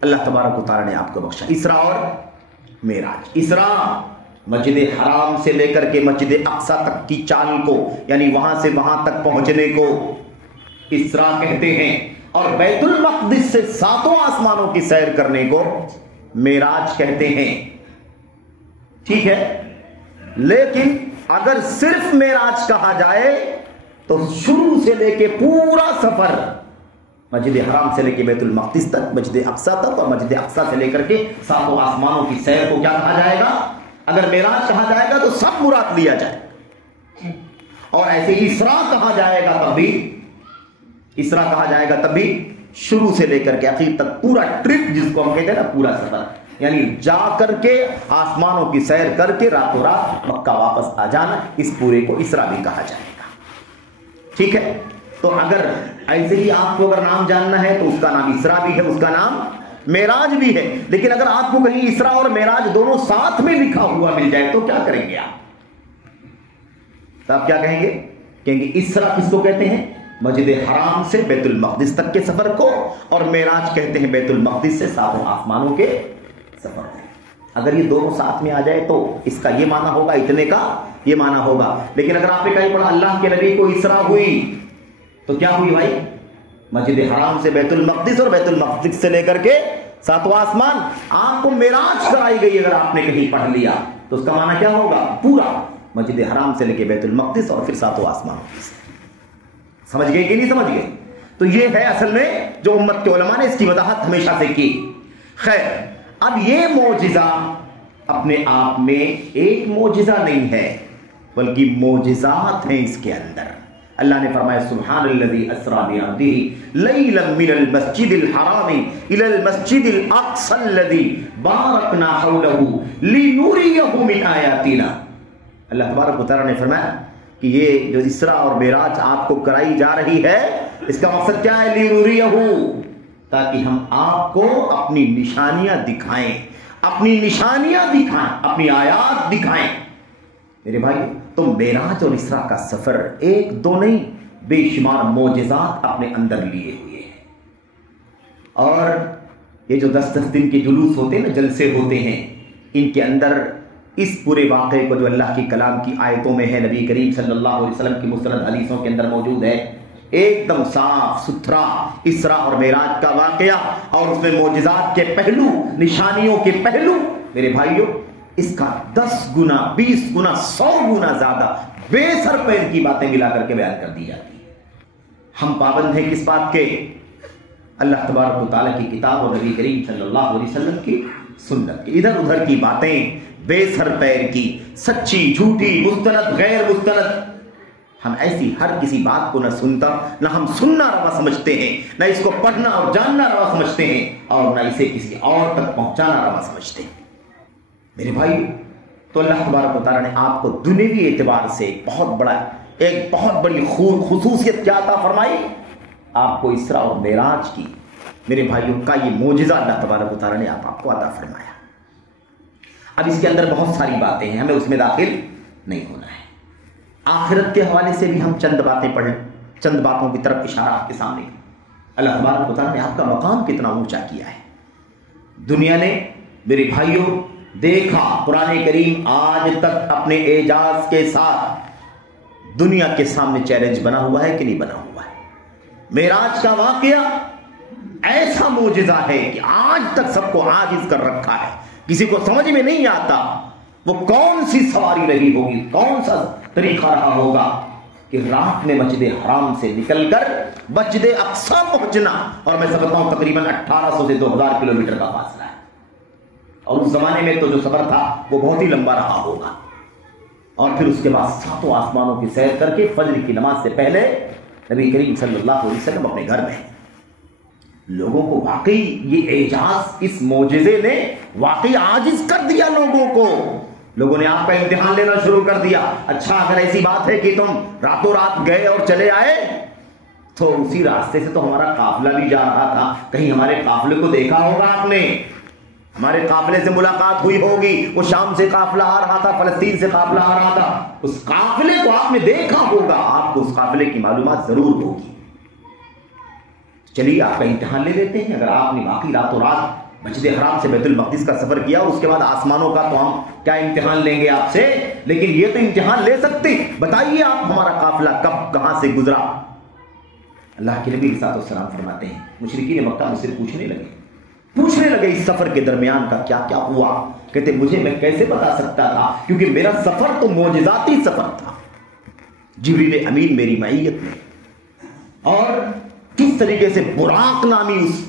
اللہ تبارک و تعالیٰ نے آپ کو بخشا اسرا اور معراج. اسرا مسجد حرام سے لے کر کے مسجد اقصی تک کی چال کو، یعنی وہاں سے وہاں تک پہنچنے کو اسرا کہتے ہیں، اور بیت المقدس سے 7 آسمانوں کی سیر کرنے کو معراج کہتے ہیں. ٹھیک ہے، لیکن اگر صرف معراج کہا جائے تو شروع سے لے کے پورا سفر مسجد حرام سے لے کے بیت المقدس تک، مسجد اقصی تک، اور مسجد اقصی سے لے کر کے 7 آسمانوں کی سیر کو کیا کہا جائے گا؟ اگر معراج کہا جائے گا تو سب مراد لیا جائے. اور ایسے اسرا کہا جائے گا تب بھی، اسرا کہا جائے گا تب بھی شروع سے لے کر کے آخر تک پورا ٹرپ جس کو ہم کہتے ہیں نا، پورا سفر، یعنی جا کر کے آسمانوں کی سیر کر کے راتوں رات مکہ واپس آ جانا، اس پورے کو اسرا بھی کہا جائے گا. ٹھیک ہے، تو اگر ایسے ہی آپ کو اگر نام جاننا ہے تو اس کا نام اسرا بھی ہے، اس کا نام معراج بھی ہے. لیکن اگر آپ کو کہیں اسرا اور معراج دونوں ساتھ میں لکھا ہوا مل جائے تو کیا کریں گے آپ؟ تو آپ کیا کہیں گے؟ کہیں گے اسرا کس کو کہتے ہیں؟ مسجد حرام سے بیت المقدس تک کے سفر کو، اور معراج کہتے ہیں بیت المقدس سے 7 آسمانوں کے سفر کو. اگر یہ دونوں ساتھ میں آ جائے تو اس کا یہ معنی ہوگا، اتنے کا یہ معنی ہوگا. لیکن اگر آپ نے کہیں پڑھا اللہ کے نبی کو اسرا ہوئی تو کیا ہوئی بھائی؟ مسجد حرام سے بیت المقدس اور بیت المقدس سے لے کر کے 7 آسمان. آپ کو معراج کرائی گئی اگر آپ نے کہیں پڑھ لیا تو اس کا معنی کیا ہوگا؟ پورا مسجد حرام سے لے کے بیت المقدس اور پھر 7 آسمانوں کی. سمجھ گئے کہ نہیں سمجھ گئے؟ تو یہ ہے اصل میں جو امت کے علماء نے اس کی وضاحت ہمیشہ سے کی. خیر، اب یہ معجزہ اپنے آپ میں ایک معجزہ نہیں ہے بلکہ معجزات ہیں اس کے اندر. اللہ نے فرمایا سبحان الذی اسری بعبدہ لیلا من المسجد الحرام الی المسجد الاقصی الذی بارکنا حولہ لنریہ من آیاتنا. اللہ تبارک و تعالیٰ نے فرمایا کہ یہ جو اسرا اور معراج آپ کو کرائی جا رہی ہے اس کا مقصد کیا ہے؟ لنریہ، تاکہ ہم آپ کو اپنی نشانیاں دکھائیں، اپنی نشانیاں دکھائیں، اپنی آیات دکھائیں. میرے بھائی تو معراج اور اسرا کا سفر ایک دو نہیں، بے شمار معجزات اپنے اندر لیے ہوئے ہیں. اور یہ جو 10 دن کے جلوس ہوتے ہیں نا، جلسے ہوتے ہیں، ان کے اندر اس پورے واقعے کو جو اللہ کی کلام کی آیتوں میں ہے، نبی کریم صلی اللہ علیہ وسلم کی مستند حدیثوں کے اندر موجود ہے، ایک دم صاف ستھرا اسرا اور معراج کا واقعہ، اور اس میں معجزات کے پہلو، نشانیوں کے پہلو. میرے بھائیوں، اس کا 10 گنا 20 گنا 100 گنا زیادہ بے سر پیر کی باتیں ملا کر کے بیان کر دی جاتی ہیں. ہم پابند ہیں کس بات کے؟ اللہ تبارک و تعالیٰ کی کتاب اور نبی کریم صلی اللہ علیہ وسلم کی سنت کی. ادھر ادھر کی باتیں بے سر پیر کی، سچی جھوٹی، مستند غیر مستند، ہم ایسی ہر کسی بات کو نہ سنتا، نہ ہم سننا روا سمجھتے ہیں، نہ اس کو پڑھنا اور جاننا روا سمجھتے ہیں، اور نہ اسے کسی اور تک پہنچانا روا سمجھتے ہیں۔ میرے بھائی، تو اللہ تبارک و تعالیٰ نے آپ کو دنیوی اعتبار سے ایک بہت بڑی خصوصیت کیا عطا فرمائی، آپ کو اسراء اور معراج کی میرے بھائیوں کا یہ معجزہ اللہ تبارک و تعالیٰ نے آپ کو عطا فرمایا۔ اب اس کے اندر بہت ساری باتیں ہیں، ہمیں اس میں داخل نہیں ہونا ہے۔ آخرت کے حوالے سے بھی ہم چند باتیں پڑھیں، چند باتوں کی طرف اشارہ آپ کے سامنے۔ اللہ تبارک و تعالیٰ نے آپ کا مقام کتنا اونچا کیا ہے۔ دنیا نے میرے بھائیوں دیکھا، قرآن کریم آج تک اپنے اعجاز کے ساتھ دنیا کے سامنے چیلنج بنا ہوا ہے کہ نہیں بنا ہوا ہے۔ معراج کا واقعہ ایسا معجزہ ہے کہ آج تک سب کو عاجز کر رکھا ہے، کسی کو سمجھ میں نہیں آتا وہ کون سی سواری رہی ہوگی، کون سا طریقہ رہا ہوگا کہ رات میں مسجد حرام سے نکل کر مسجد اقصیٰ پہنچنا، اور میں سمجھتا ہوں تقریباً 1800 سے 2000 کلومیٹر کا فاصلہ ہے، اور اس زمانے میں تو جو سفر تھا وہ بہت ہی لمبا رہا ہوگا، اور پھر اس کے بعد 7 آسمانوں کی سیر کر کے فجر کی نماز سے پہلے نبی کریم صلی اللہ علیہ وسلم اپنے گھر میں۔ لوگوں کو واقعی یہ اعجاز، اس معجزے نے واقعی عاجز کر دیا لوگوں کو۔ لوگوں نے آپ کا امتحان لینا شروع کر دیا۔ اچھا، اگر ایسی بات ہے کہ تم راتوں رات گئے اور چلے آئے، تو اسی راستے سے تو ہمارا قافلہ بھی جا رہا تھا، کہیں ہمارے قافلے کو دیکھا ہوگا آپ نے، ہمارے قافلے سے ملاقات ہوئی ہوگی، وہ شام سے قافلہ آ رہا تھا، فلسطین سے قافلہ آ رہا تھا، اس قافلے کو آپ نے دیکھا ہوگا، آپ کو اس قافلے کی معلومات ضرور ہوگی۔ چلیے آپ کا امتحان لے لیتے ہیں۔ اگر آپ نے واقعی راتوں رات مسجد حرام سے بیت المقدس کا سفر کیا اور اس کے بعد آسمانوں کا، تو ہم کیا امتحان لیں گے آپ سے، لیکن یہ تو امتحان لے سکتے، بتائیے آپ ہمارا قافلہ کب کہاں سے گزرا۔ اللہ کے نبی صلی اللہ علیہ وسلم فرماتے ہیں، مشرکین مکہ مجھ سے پوچھنے لگے اس سفر کے درمیان کا کیا کیا ہوا، کہتے مجھے میں کیسے بتا سکتا تھا، کیونکہ میرا سفر تو معجزاتی سفر تھا، جبریل امین میری معیت میں، اور کس طریقے سے براق نامی اس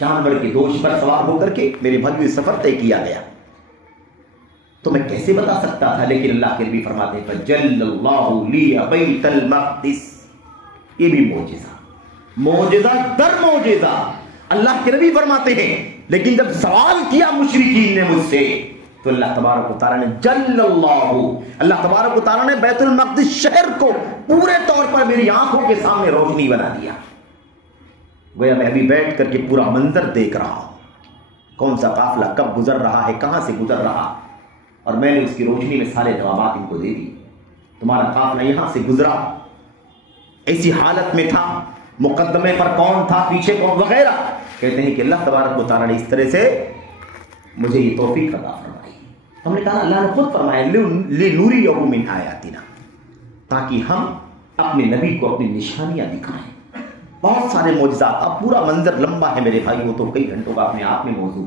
جانور کے دوش پر سوار ہو کر کے میرے بھائی سفر طے کیا گیا، تو میں کیسے بتا سکتا تھا۔ لیکن اللہ کے نبی فرماتے ہیں فجل اللہ لی بیت المقدس، یہ بھی معجزہ در معجزہ اللہ کے نبی فرماتے ہیں۔ لیکن جب سوال کیا مشرکین نے مجھ سے، تو اللہ تبارک و تعالیٰ نے اللہ تبارک و تعالیٰ نے بیت المقدس شہر کو پورے طور پر میری آنکھوں کے سامنے روشنی بنا دیا، گویا میں ابھی بیٹھ کر کے پورا منظر دیکھ رہا ہوں، کون سا قافلہ کب گزر رہا ہے، کہاں سے گزر رہا، اور میں نے اس کی روشنی میں سارے جوابات ان کو دے دی۔ تمہارا قافلہ یہاں سے گزرا، ایسی حالت میں تھا، مقدمے پر کون تھا، پیچھے کون وغیرہ۔ کہتے ہیں کہ اللہ تبارک و تعالیٰ نے اس طرح سے مجھے یہ توفیق عطا فرمائی۔ ہم نے کہا اللہ نے خود فرمایا لِنُرِيَهُ مِنْ آیَاتِنَا، تاکہ ہم اپنے نبی کو اپنی نشانیاں دکھائیں۔ بہت سارے معجزات، اب پورا منظر لمبا ہے میرے بھائی، وہ تو کئی گھنٹوں کا اپنے آپ میں موضوع،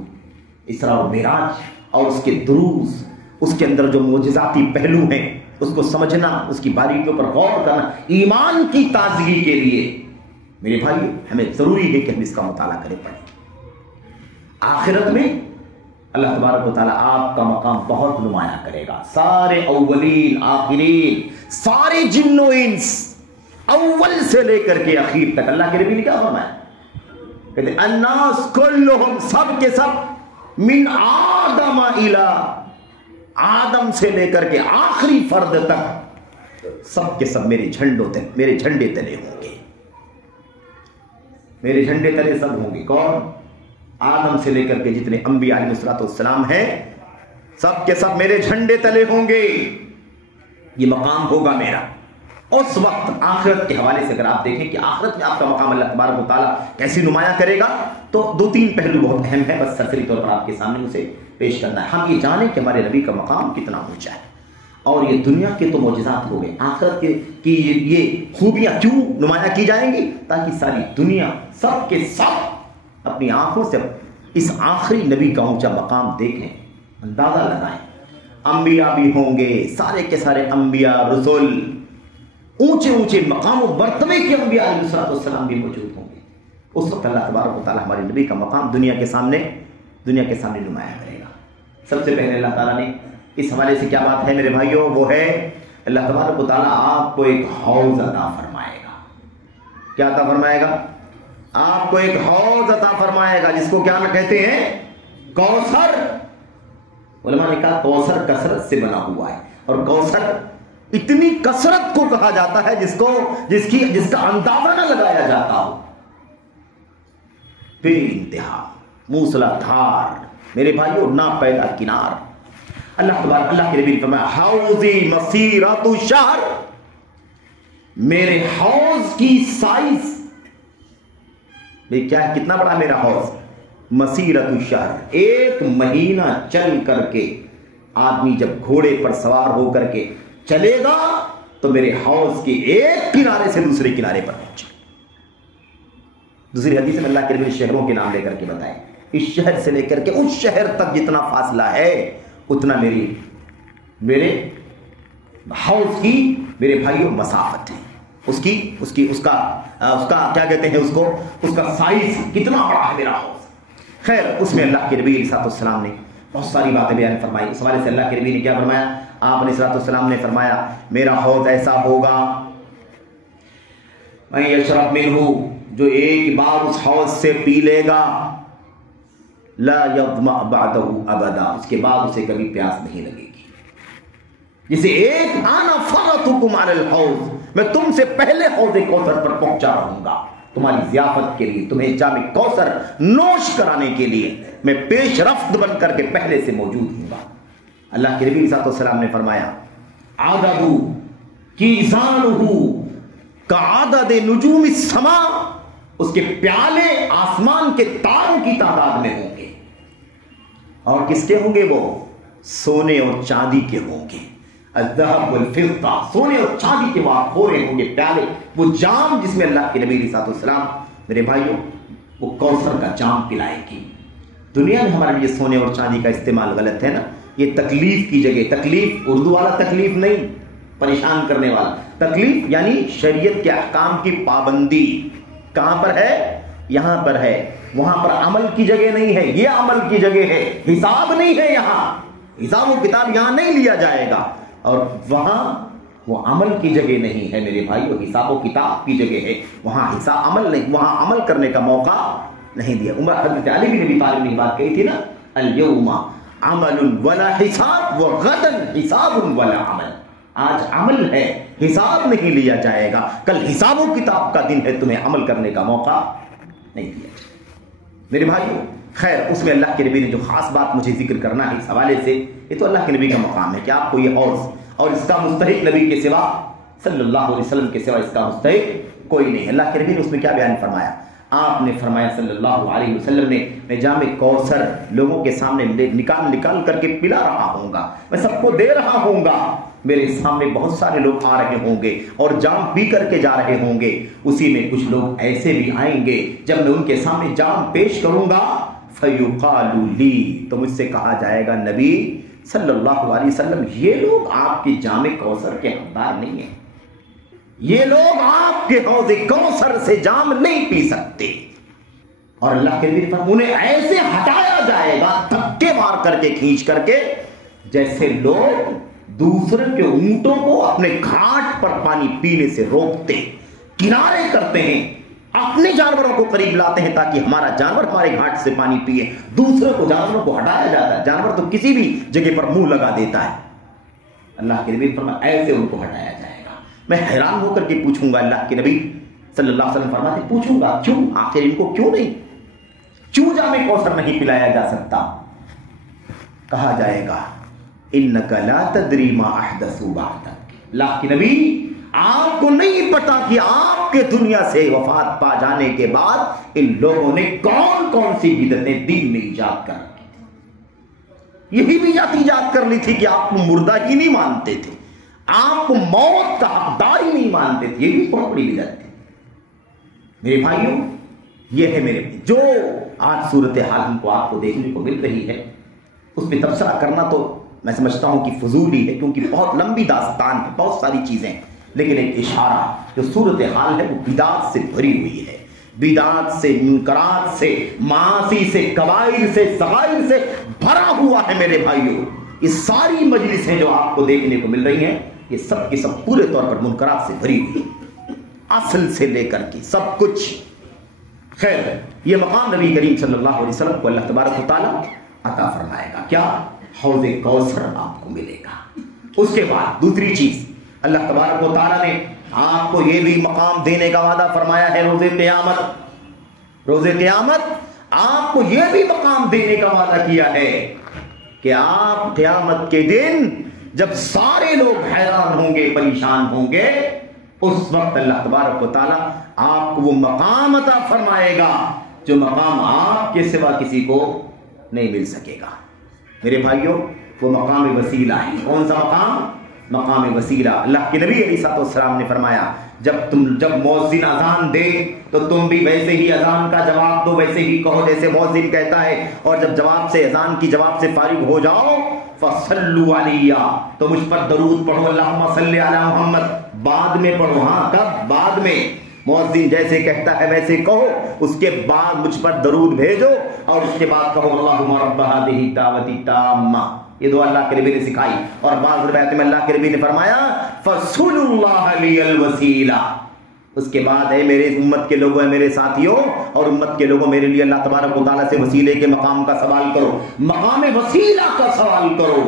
اسراء و معراج اور اس کے دروس، اس کے اندر جو معجزاتی پہلو ہیں اس کو سمجھنا، اس کی باریکیوں پر غور کرنا، ایمان کی تازگی کے لیے میرے بھائی ہمیں ضروری ہے کہ ہم اس کا مطالعہ کریں، پڑھیں۔ آخرت میں اللہ تبارک و تعالیٰ آپ کا مقام بہت نمایاں کرے گا۔ سارے اولین آخرین، سارے جن و انس، اول سے لے کر کے اخیر تک، اللہ کے نبی نے کیا فرمایا، کہتے ہیں الناس کلہم، سب کے سب، من آدم الی، آدم سے لے کر کے آخری فرد تک، سب کے سب میرے جھنڈے تلے ہوں گے، میرے جھنڈے تلے سب ہوں گے۔ کون؟ آدم سے لے کر کے جتنے انبیاء علیہ السلام ہیں، سب کے سب میرے جھنڈے تلے ہوں گے، یہ مقام ہوگا میرا۔ اس وقت آخرت کے حوالے سے اگر آپ دیکھیں کہ آخرت میں آپ کا مقام اللہ تبارک و تعالیٰ کیسی نمایاں کرے گا، تو 2-3 پہلو بہت اہم ہے، بس سرسری طور پر آپ کے سامنے اسے پیش کرنا ہے۔ ہم یہ جانیں کہ ہمارے نبی کا مقام کتنا اونچا ہے، اور یہ دنیا کے تو معجزات ہو گئے، آخرت کی یہ خوبیاں کیوں نمایاں کی جائیں گی، تاکہ ساری دنیا سب کے سب اپنی آنکھوں سے اس آخری نبی کا اونچا مقام دیکھیں، اندازہ لگائیں۔ انبیاء بھی ہوں گے، سارے کے سارے انبیاء، رسول، اونچے اونچے مقام و مرتبے کے انبیاء علیہ السلام بھی موجود ہوں گے۔ اس وقت اللہ تبارک و تعالیٰ ہمارے نبی کا مقام دنیا کے سامنے نمایاں کرے گا۔ سب سے پہلے اللہ تعالیٰ نے اس حوالے سے کیا بات ہے میرے بھائیوں، وہ ہے اللہ تبارک و تعالیٰ آپ کو ایک حوض عطا فرمائے گا. کیا عطا فرمائے گا؟ آپ کو ایک حوض عطا فرمائے گا جس کو کیا کہتے ہیں؟ کوثر. علماء نے کہا کوثر کثرت سے بنا ہوا ہے، اور کوثر اتنی کثرت کو کہا جاتا ہے جس کا اندازہ نہ لگایا جاتا ہو. بے انتہا موسلا دھار میرے بھائیو، نا پیدا کنار. اللہ کے نبی نے فرمایا حوضی مسیرۃ شہر، میرے حوض کی سائز کیا ہے؟ کتنا بڑا میرا حوض؟ مسیرۃ شہر، ایک مہینہ چل کر کے آدمی جب گھوڑے پر سوار ہو کر کے چلے گا تو میرے حوض کے ایک کنارے سے دوسرے کنارے پر پہنچے. دوسری حدیث میں اللہ کے نبی شہروں کے نام لے کر کے بتائے، اس شہر سے لے کر کے اس شہر تک جتنا فاصلہ ہے اتنا میرے حوض کی میرے بھائیوں مسافت ہے. اس کا کیا کہتے ہیں، اس کا سائز کتنا بڑا ہے میرا حوض. خیر، اس میں اللہ کے نبی علیہ السلام نے بہت ساری باتیں بیان فرمائی. اس حوالے سے اللہ کے نبی نے کیا فرمایا؟ آپ علیہ السلام نے فرمایا میرا حوض ایسا ہوگا، من یشرب منہ، جو ایک بار اس حوض سے پی لے گا، لا یظمأ بعدہ ابدا، اس کے بعد اسے کبھی پیاس نہیں لگے گی. جسے ایک انا فرطکم علی الحوض، میں تم سے پہلے حوض کوثر پر پہنچا رہوں گا، تمہاری ضیافت کے لیے، تمہیں جام کوثر نوش کرانے کے لیے میں پیش رفت بن کر کے پہلے سے موجود ہوں گا. اللہ کے نبی صلی اللہ علیہ وسلم نے فرمایا عدد کیزانہ کعدد نجوم السماء، اس کے پیالے آسمان کے تاروں کی تعداد میں ہوں گے. اور کس کے ہوں گے؟ وہ سونے اور چاندی کے ہوں گے. الذهب والفضہ، سونے اور چاندی کے وہاں کھورے ہوں گے پیالے، وہ جام جس میں اللہ کے نبی علیہ السلام میرے بھائیوں وہ کوثر کا جام پلائے گی. دنیا میں ہمارے لیے سونے اور چاندی کا استعمال غلط ہے نا. یہ تکلیف کی جگہ، تکلیف اردو والا تکلیف نہیں، پریشان کرنے والا تکلیف، یعنی شریعت کے احکام کی پابندی کہاں پر ہے؟ یہاں پر ہے. وہاں پر عمل کی جگہ نہیں ہے، یہ عمل کی جگہ ہے. حساب نہیں ہے، یہاں حساب و کتاب یہاں نہیں لیا جائے گا، اور وہاں وہ عمل کی جگہ نہیں ہے میرے بھائی، وہ حساب و کتاب کی جگہ ہے. وہاں حساب عمل نہیں، وہاں عمل کرنے کا موقع نہیں دیا. حضرت علی بن ابی طالب نے بات کہی تھی نا، الیوم عمل ولا حساب وغدا حساب ولا عمل. آج عمل ہے، حساب نہیں لیا جائے گا، کل حساب و کتاب کا دن ہے، تمہیں عمل کرنے کا موقع نہیں دیا جائے گا میرے بھائیو. خیر، اس میں اللہ کے نبی نے جو خاص بات مجھے ذکر کرنا ہے اس حوالے سے، یہ تو اللہ کے نبی کا مقام ہے کہ آپ کو یہ حوض، اور اس کا مستحق نبی کے سوا صلی اللہ علیہ وسلم کے سوا اس کا مستحق کوئی نہیں. اللہ کے نبی نے اس میں کیا بیان فرمایا؟ آپ نے فرمایا صلی اللہ علیہ وسلم نے، میں جام کوثر لوگوں کے سامنے نکال کر کے پلا رہا ہوں گا، میں سب کو دے رہا ہوں گا. میرے سامنے بہت سارے لوگ آ رہے ہوں گے اور جام پی کر کے جا رہے ہوں گے. اسی میں کچھ لوگ ایسے بھی آئیں گے جب میں ان کے سامنے جام پیش کروں گا، فَيُقَالُ لِي، تو مجھ سے کہا جائے گا نبی صلی اللہ علیہ وسلم یہ لوگ آپ کی جام کوثر کے حقدار نہیں ہیں، یہ لوگ آپ کے حوض کوثر سے جام نہیں پی سکتے. اور اللہ کے نبی نے فرمایا انہیں ایسے ہٹایا جائے گا دھکے مار کر کے، کھینچ کر کے، جیسے لوگ دوسرے کے اونٹوں کو اپنے گھاٹ پر پانی پینے سے روکتے، کنارے کرتے ہیں، اپنے جانوروں کو قریب لاتے ہیں تاکہ ہمارا جانور ہمارے گھاٹ سے پانی پیے. دوسرے کو جانوروں کو ہٹایا جاتا ہے، جانور تو کسی بھی جگہ پر منہ لگا دیتا ہے. اللہ کے نبی فرمایا ایسے ان کو ہٹایا جائے گا. میں حیران ہو کر کے پوچھوں گا، اللہ کے نبی صلی اللہ علیہ وسلم فرماتے پوچھوں گا کیوں؟ آخر ان کو کیوں جام کوثر نہیں پلایا جا سکتا؟ کہا جائے گا انک لا تدری ما احدثوا بعدک. اللہ کے نبی آپ کو نہیں پتا کہ آپ کے دنیا سے وفات پا جانے کے بعد ان لوگوں نے کون کون سی بدعتیں دین میں ایجاد کر رکھی تھی. یہی بھی ایجاد کر لی تھی کہ آپ کو مردہ ہی نہیں مانتے تھے، آپ کو موت کا حقدار ہی نہیں مانتے تھے. یہ بھی بہت بڑی بدعت تھی میرے بھائیوں. یہ ہے میرے جو آج صورتحال ہم کو آپ کو دیکھنے کو مل رہی ہے، اس پہ تبصرہ کرنا تو میں سمجھتا ہوں کہ فضولی ہے، کیونکہ بہت لمبی داستان ہے، بہت ساری چیزیں، لیکن ایک اشارہ جو صورتحال ہے وہ بدعات سے بھری ہوئی ہے. بدعات سے، منکرات سے، معاصی سے، کبائر سے، صغائر سے بھرا ہوا ہے میرے بھائیوں. یہ ساری مجلسیں جو آپ کو دیکھنے کو مل رہی ہیں یہ سب کی سب پورے طور پر منکرات سے بھری ہوئی، اصل سے لے کر کے سب کچھ۔ خیر، یہ مقام نبی کریم صلی اللہ علیہ وسلم کو اللہ تبارک و تعالیٰ عطا فرمائے گا۔ کیا؟ حوض کوثر آپ کو ملے گا۔ اس کے بعد دوسری چیز، اللہ تبارک و تعالیٰ نے آپ کو یہ بھی مقام دینے کا وعدہ فرمایا ہے روز قیامت۔ روز قیامت آپ کو یہ بھی مقام دینے کا وعدہ کیا ہے کہ آپ قیامت کے دن جب سارے لوگ حیران ہوں گے، پریشان ہوں گے، اس وقت اللہ تبارک و تعالیٰ آپ کو وہ مقام عطا فرمائے گا جو مقام آپ کے سوا کسی کو نہیں مل سکے گا۔ میرے بھائیوں، وہ مقام وسیلہ ہے۔ کون سا مقام؟ مقام وسیلہ۔ اللہ کے نبی علیہ السلام نے فرمایا جب مؤذن اذان دے تو تم بھی ویسے ہی اذان کا جواب دو، ویسے ہی کہو جیسے مؤذن کہتا ہے، اور جب جواب سے اذان کی جواب سے فارغ ہو جاؤ فصلوا علی، تو مجھ پر درود پڑھو، اللہم صلی علی محمد، بعد میں پڑھو۔ ہاں، کب؟ بعد میں۔ مؤذن جیسے کہتا ہے ویسے کہو، اس کے بعد مجھ پر درود بھیجو، اور اس کے بعد کہو اللہم رب هذه الدعوۃ التامہ۔ یہ دعا اللہ کے نبی نے سکھائی، اور بعض روایت میں اللہ کے نبی نے فرمایا فصلوا اللہ لی الوسیلہ۔ اس کے بعد اے میرے امت کے لوگوں، اے میرے ساتھیوں اور امت کے لوگوں، میرے لیے اللہ تبارک و تعالیٰ سے وسیلے کے مقام کا سوال کرو، مقام وسیلہ کا سوال کرو۔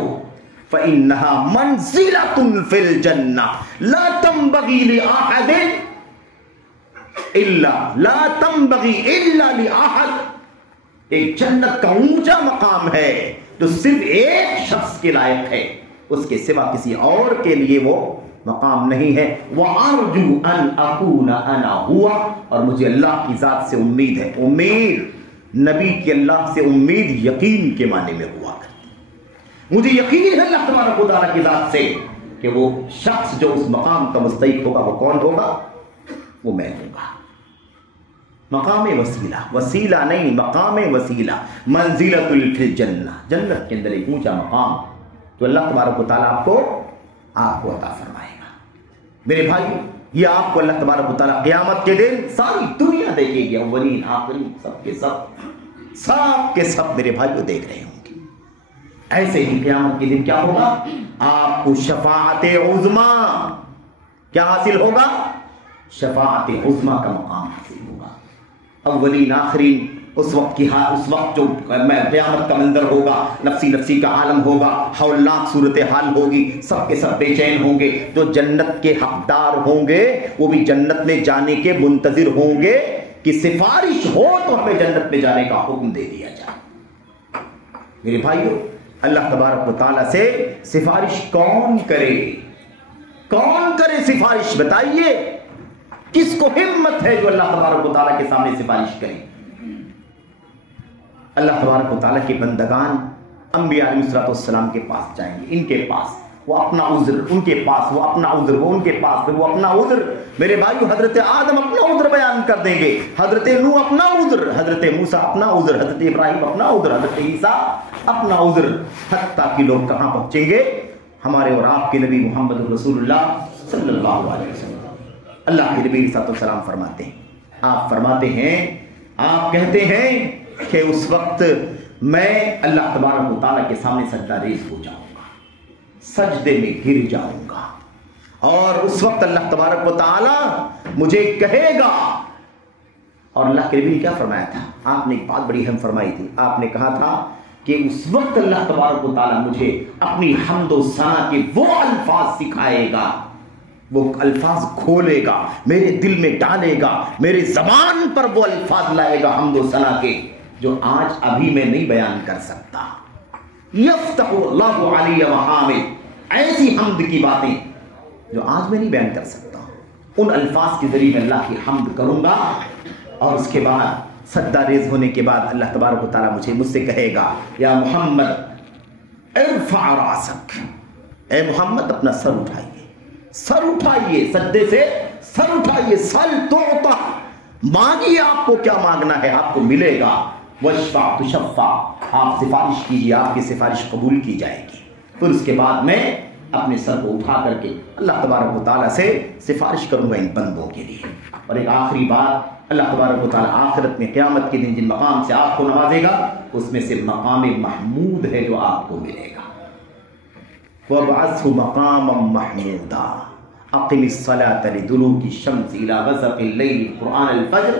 فإنها منزلة في الجنة لا تنبغي لأحد لا تنبغي إلا لأحد۔ ایک جنت کا اونچا مقام ہے جو صرف ایک شخص کے لائق ہے، اس کے سوا کسی اور کے لیے وہ مقام نہیں ہے۔ وَأَرْجُو أَنْ أَكُونَ أَنَا هُوَ، اور مجھے اللہ کی ذات سے امید ہے۔ امید، نبی کی اللہ سے امید یقین کے معنی میں ہوا کرتی۔ مجھے یقین ہے اللہ تبارک و تعالیٰ کی ذات سے کہ وہ شخص جو اس مقام کا مستحق ہوگا وہ کون ہوگا؟ وہ میں ہوں گا۔ مقام وسیلہ، وسیلہ نہیں، مقام وسیلہ، منزلۃ فی الجنہ، جنت کے اندر ایک اونچا مقام تو اللہ تبارک و تعالیٰ آپ کو عطا فرمائے گا۔ میرے بھائی، یہ آپ کو اللہ تبارک و تعالیٰ قیامت کے دن ساری دنیا دیکھے گی، اولین آخرین سب کے سب میرے بھائیوں دیکھ رہے ہوں گے۔ ایسے ہی قیامت کے دن کیا ہوگا؟ آپ کو شفاعت عظمیٰ کیا حاصل ہوگا؟ شفاعت عظمیٰ کا مقام حاصل ہوگا۔ اولین آخرین اس وقت جو قیامت کا منظر ہوگا، نفسی کا عالم ہوگا، ہولناک صورتحال ہوگی، سب کے سب بے چین ہوں گے۔ جو جنت کے حقدار ہوں گے وہ بھی جنت میں جانے کے منتظر ہوں گے کہ سفارش ہو تو ہمیں جنت میں جانے کا حکم دے دیا جائے۔ میرے بھائیو، اللہ تبارک و تعالیٰ سے سفارش کون کرے؟ کون کرے سفارش؟ بتائیے کس کو ہمت ہے جو اللہ تبارک و تعالیٰ کے سامنے سفارش کرے؟ اللہ تبارک و تعالیٰ کے بندگان انبیاء علیہ السلام کے پاس جائیں گے، ان کے پاس وہ اپنا عذر، ان کے پاس وہ اپنا عذر، وہ ان کے پاس پھر وہ اپنا عذر۔ میرے بھائیو، حضرت آدم اپنا عذر بیان کر دیں گے، حضرت نوح اپنا عذر، حضرت موسیٰ اپنا عذر، حضرت ابراہیم اپنا عذر، حضرت عیسیٰ اپنا عذر، حتیٰ کہ لوگ کہاں پہنچیں گے؟ ہمارے اور آپ کے نبی محمد رسول اللہ صلی اللہ علیہ وسلم۔ اللہ کے نبی علیہ السلام فرماتے ہیں، آپ فرماتے ہیں، آپ کہتے ہیں کہ اس وقت میں اللہ تبارک و تعالیٰ کے سامنے سجدہ ریز ہو جاؤں گا، سجدے میں گر جاؤں گا، اور اس وقت اللہ تبارک و تعالیٰ مجھے کہے گا۔ اور اللہ کے نبی نے کیا فرمایا تھا؟ آپ نے ایک بات بڑی اہم فرمائی تھی، آپ نے کہا تھا کہ اس وقت اللہ تبارک و تعالیٰ مجھے اپنی حمد و ثنا کے وہ الفاظ سکھائے گا، وہ الفاظ کھولے گا، میرے دل میں ڈالے گا، میرے زبان پر وہ الفاظ لائے گا حمد و ثنا کے، جو آج ابھی میں نہیں بیان کر سکتا۔ یفتح اللہ علی محامد، ایسی حمد کی باتیں جو آج میں نہیں بیان کر سکتا، ان الفاظ کے ذریعے میں اللہ کی حمد کروں گا، اور اس کے بعد سجدہ ریز ہونے کے بعد اللہ تبارک و تعالیٰ مجھ سے کہے گا، یا محمد ارفع راسک، اے محمد اپنا سر اٹھائیے، سر اٹھائیے، سجدے سے سر اٹھائیے، سل تعطا، مانگیے، آپ کو کیا مانگنا ہے آپ کو ملے گا، واشفع تشفع، آپ سفارش کیجیے، آپ کی سفارش قبول کی جائے گی۔ پھر اس کے بعد میں اپنے سر کو اٹھا کر کے اللہ تبارک و تعالیٰ سے سفارش کروں گا ان بندوں کے لیے۔ اور ایک آخری بات، اللہ تبارک و تعالیٰ آخرت میں قیامت کے دن جن مقام سے آپ کو نوازے گا، اس میں سے مقام محمود ہے جو آپ کو ملے گا۔ وَابْعَثْهُ مَقَامًا مَحْمُودًا أَقِمِ الصَّلَاةَ لِدُلُوكِ الشَّمْسِ إِلَى غَسَقِ اللَّيْلِ قُرْآنَ الْفَجْرِ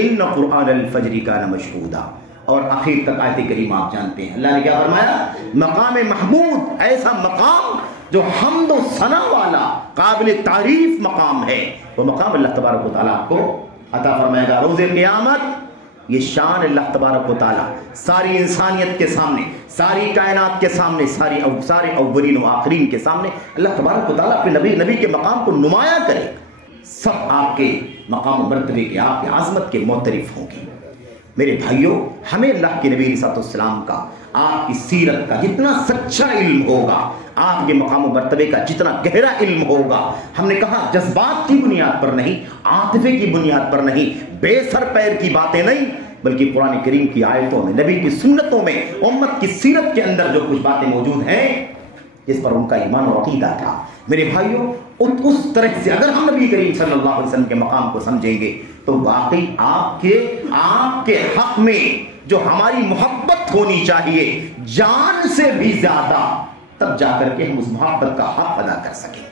إِنَّ قُرْآنَ الْفَجْرِ كَانَ مَشْهُودًا. اور آخر تک آیت کریم آپ جانتے ہیں اللہ نے کیا فرمایا؟ مقام محمود، ایسا مقام جو حمد و ثنا والا قابل تعریف مقام ہے، وہ مقام اللہ تبارک و تعالیٰ کو عطا فرمائے گا روز قیامت. یہ شان اللہ تبارک و تعالیٰ ساری انسانیت کے سامنے، ساری کائنات کے سامنے، سارے اولین و آخرین کے سامنے اللہ تبارک و تعالیٰ اپنے نبی کے مقام کو نمایاں کرے. سب آپ کے مقام و مرتبے کے، آپ کی عظمت کے معترف ہوں گے. میرے بھائیوں، ہمیں اللہ کے نبی علیہ السلام کا، آپ کی سیرت کا جتنا سچا علم ہوگا، آپ کے مقام و مرتبے کا جتنا گہرا علم ہوگا، ہم نے کہا جذبات کی بنیاد پر نہیں، عاطفے کی بنیاد پر نہیں، بے سر پیر کی باتیں نہیں، بلکہ قرآن کریم کی آیتوں میں، نبی کی سنتوں میں، امت کی سیرت کے اندر جو کچھ باتیں موجود ہیں جس پر ان کا ایمان و عقیدہ تھا. میرے بھائیوں، اس طرح سے اگر ہم نبی کریم صلی اللہ علیہ وسلم کے مقام کو سمجھیں گے تو واقعی آپ کے حق میں جو ہماری محبت ہونی چاہیے جان سے بھی زیادہ، تب جا کر کے ہم اس محبت کا حق ادا کر سکیں گے.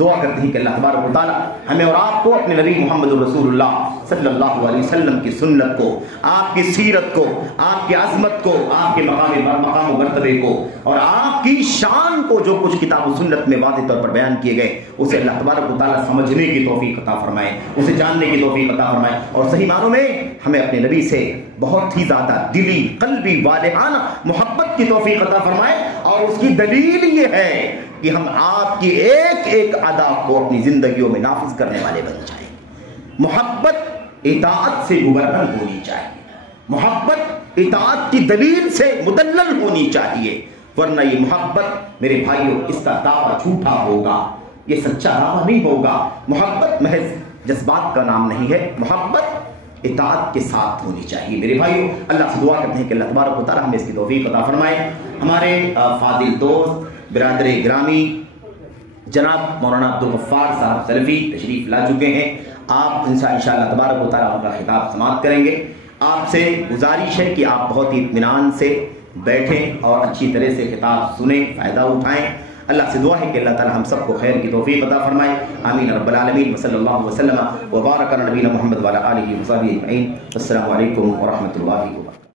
دعا کرتے ہیں کہ اللہ تبارک و تعالی ہمیں اور آپ کو اپنے نبی محمد رسول اللہ صلی اللہ علیہ وسلم کی سنت کو، آپ کی سیرت کو، آپ کی عظمت کو، آپ کے مقام و مرتبے کو اور آپ کی شان کو، جو کچھ کتاب و سنت میں واضح طور پر بیان کیے گئے، اسے اللہ تبارک و تعالی سمجھنے کی توفیق عطا فرمائے، اسے جاننے کی توفیق عطا فرمائے، اور صحیح معنوں میں ہمیں اپنے نبی سے بہت ہی زیادہ دلی، قلبی، والہانہ محبت کی توفیق عطا فرمائے. اور اس کی دلیل یہ ہے کہ ہم آپ کی ایک ایک ادا کو اپنی زندگیوں میں نافذ کرنے والے بن جائیں. محبت اطاعت سے مبرہن ہونی چاہیے، محبت اطاعت کی دلیل سے مدلل ہونی چاہیے، ورنہ یہ محبت میرے بھائیوں اس کا دعویٰ جھوٹا ہوگا، یہ سچا دعویٰ نہیں ہوگا. محبت محض جذبات کا نام نہیں ہے، محبت اطاعت کے ساتھ ہونی چاہیے. میرے بھائیوں، اللہ سے دعا کرتے ہیں کہ اللہ تبارک و تعالیٰ ہمیں اس کی توفیق عطا فرمائے. ہمارے فاضل دوست برادر گرامی جناب مولانا عبدالغفار صاحب سلفی تشریف لا چکے ہیں. آپ انشاءاللہ تبارک و تعالیٰ ان کا خطاب سماعت کریں گے. آپ سے گزارش ہے کہ آپ بہت ہی اطمینان سے بیٹھیں اور اچھی طرح سے خطاب سنیں، فائدہ اٹھائیں. اللہ سے دعا ہے کہ اللہ تعالی ہم سب کو خیر کی توفیق عطا فرمائے. آمین رب العالمین. وصلی اللہ وسلم وبارک علی نبینا محمد وعلی آلہ وصحبہ اجمعین. السلام علیکم ورحمۃ اللہ وبرکاتہ.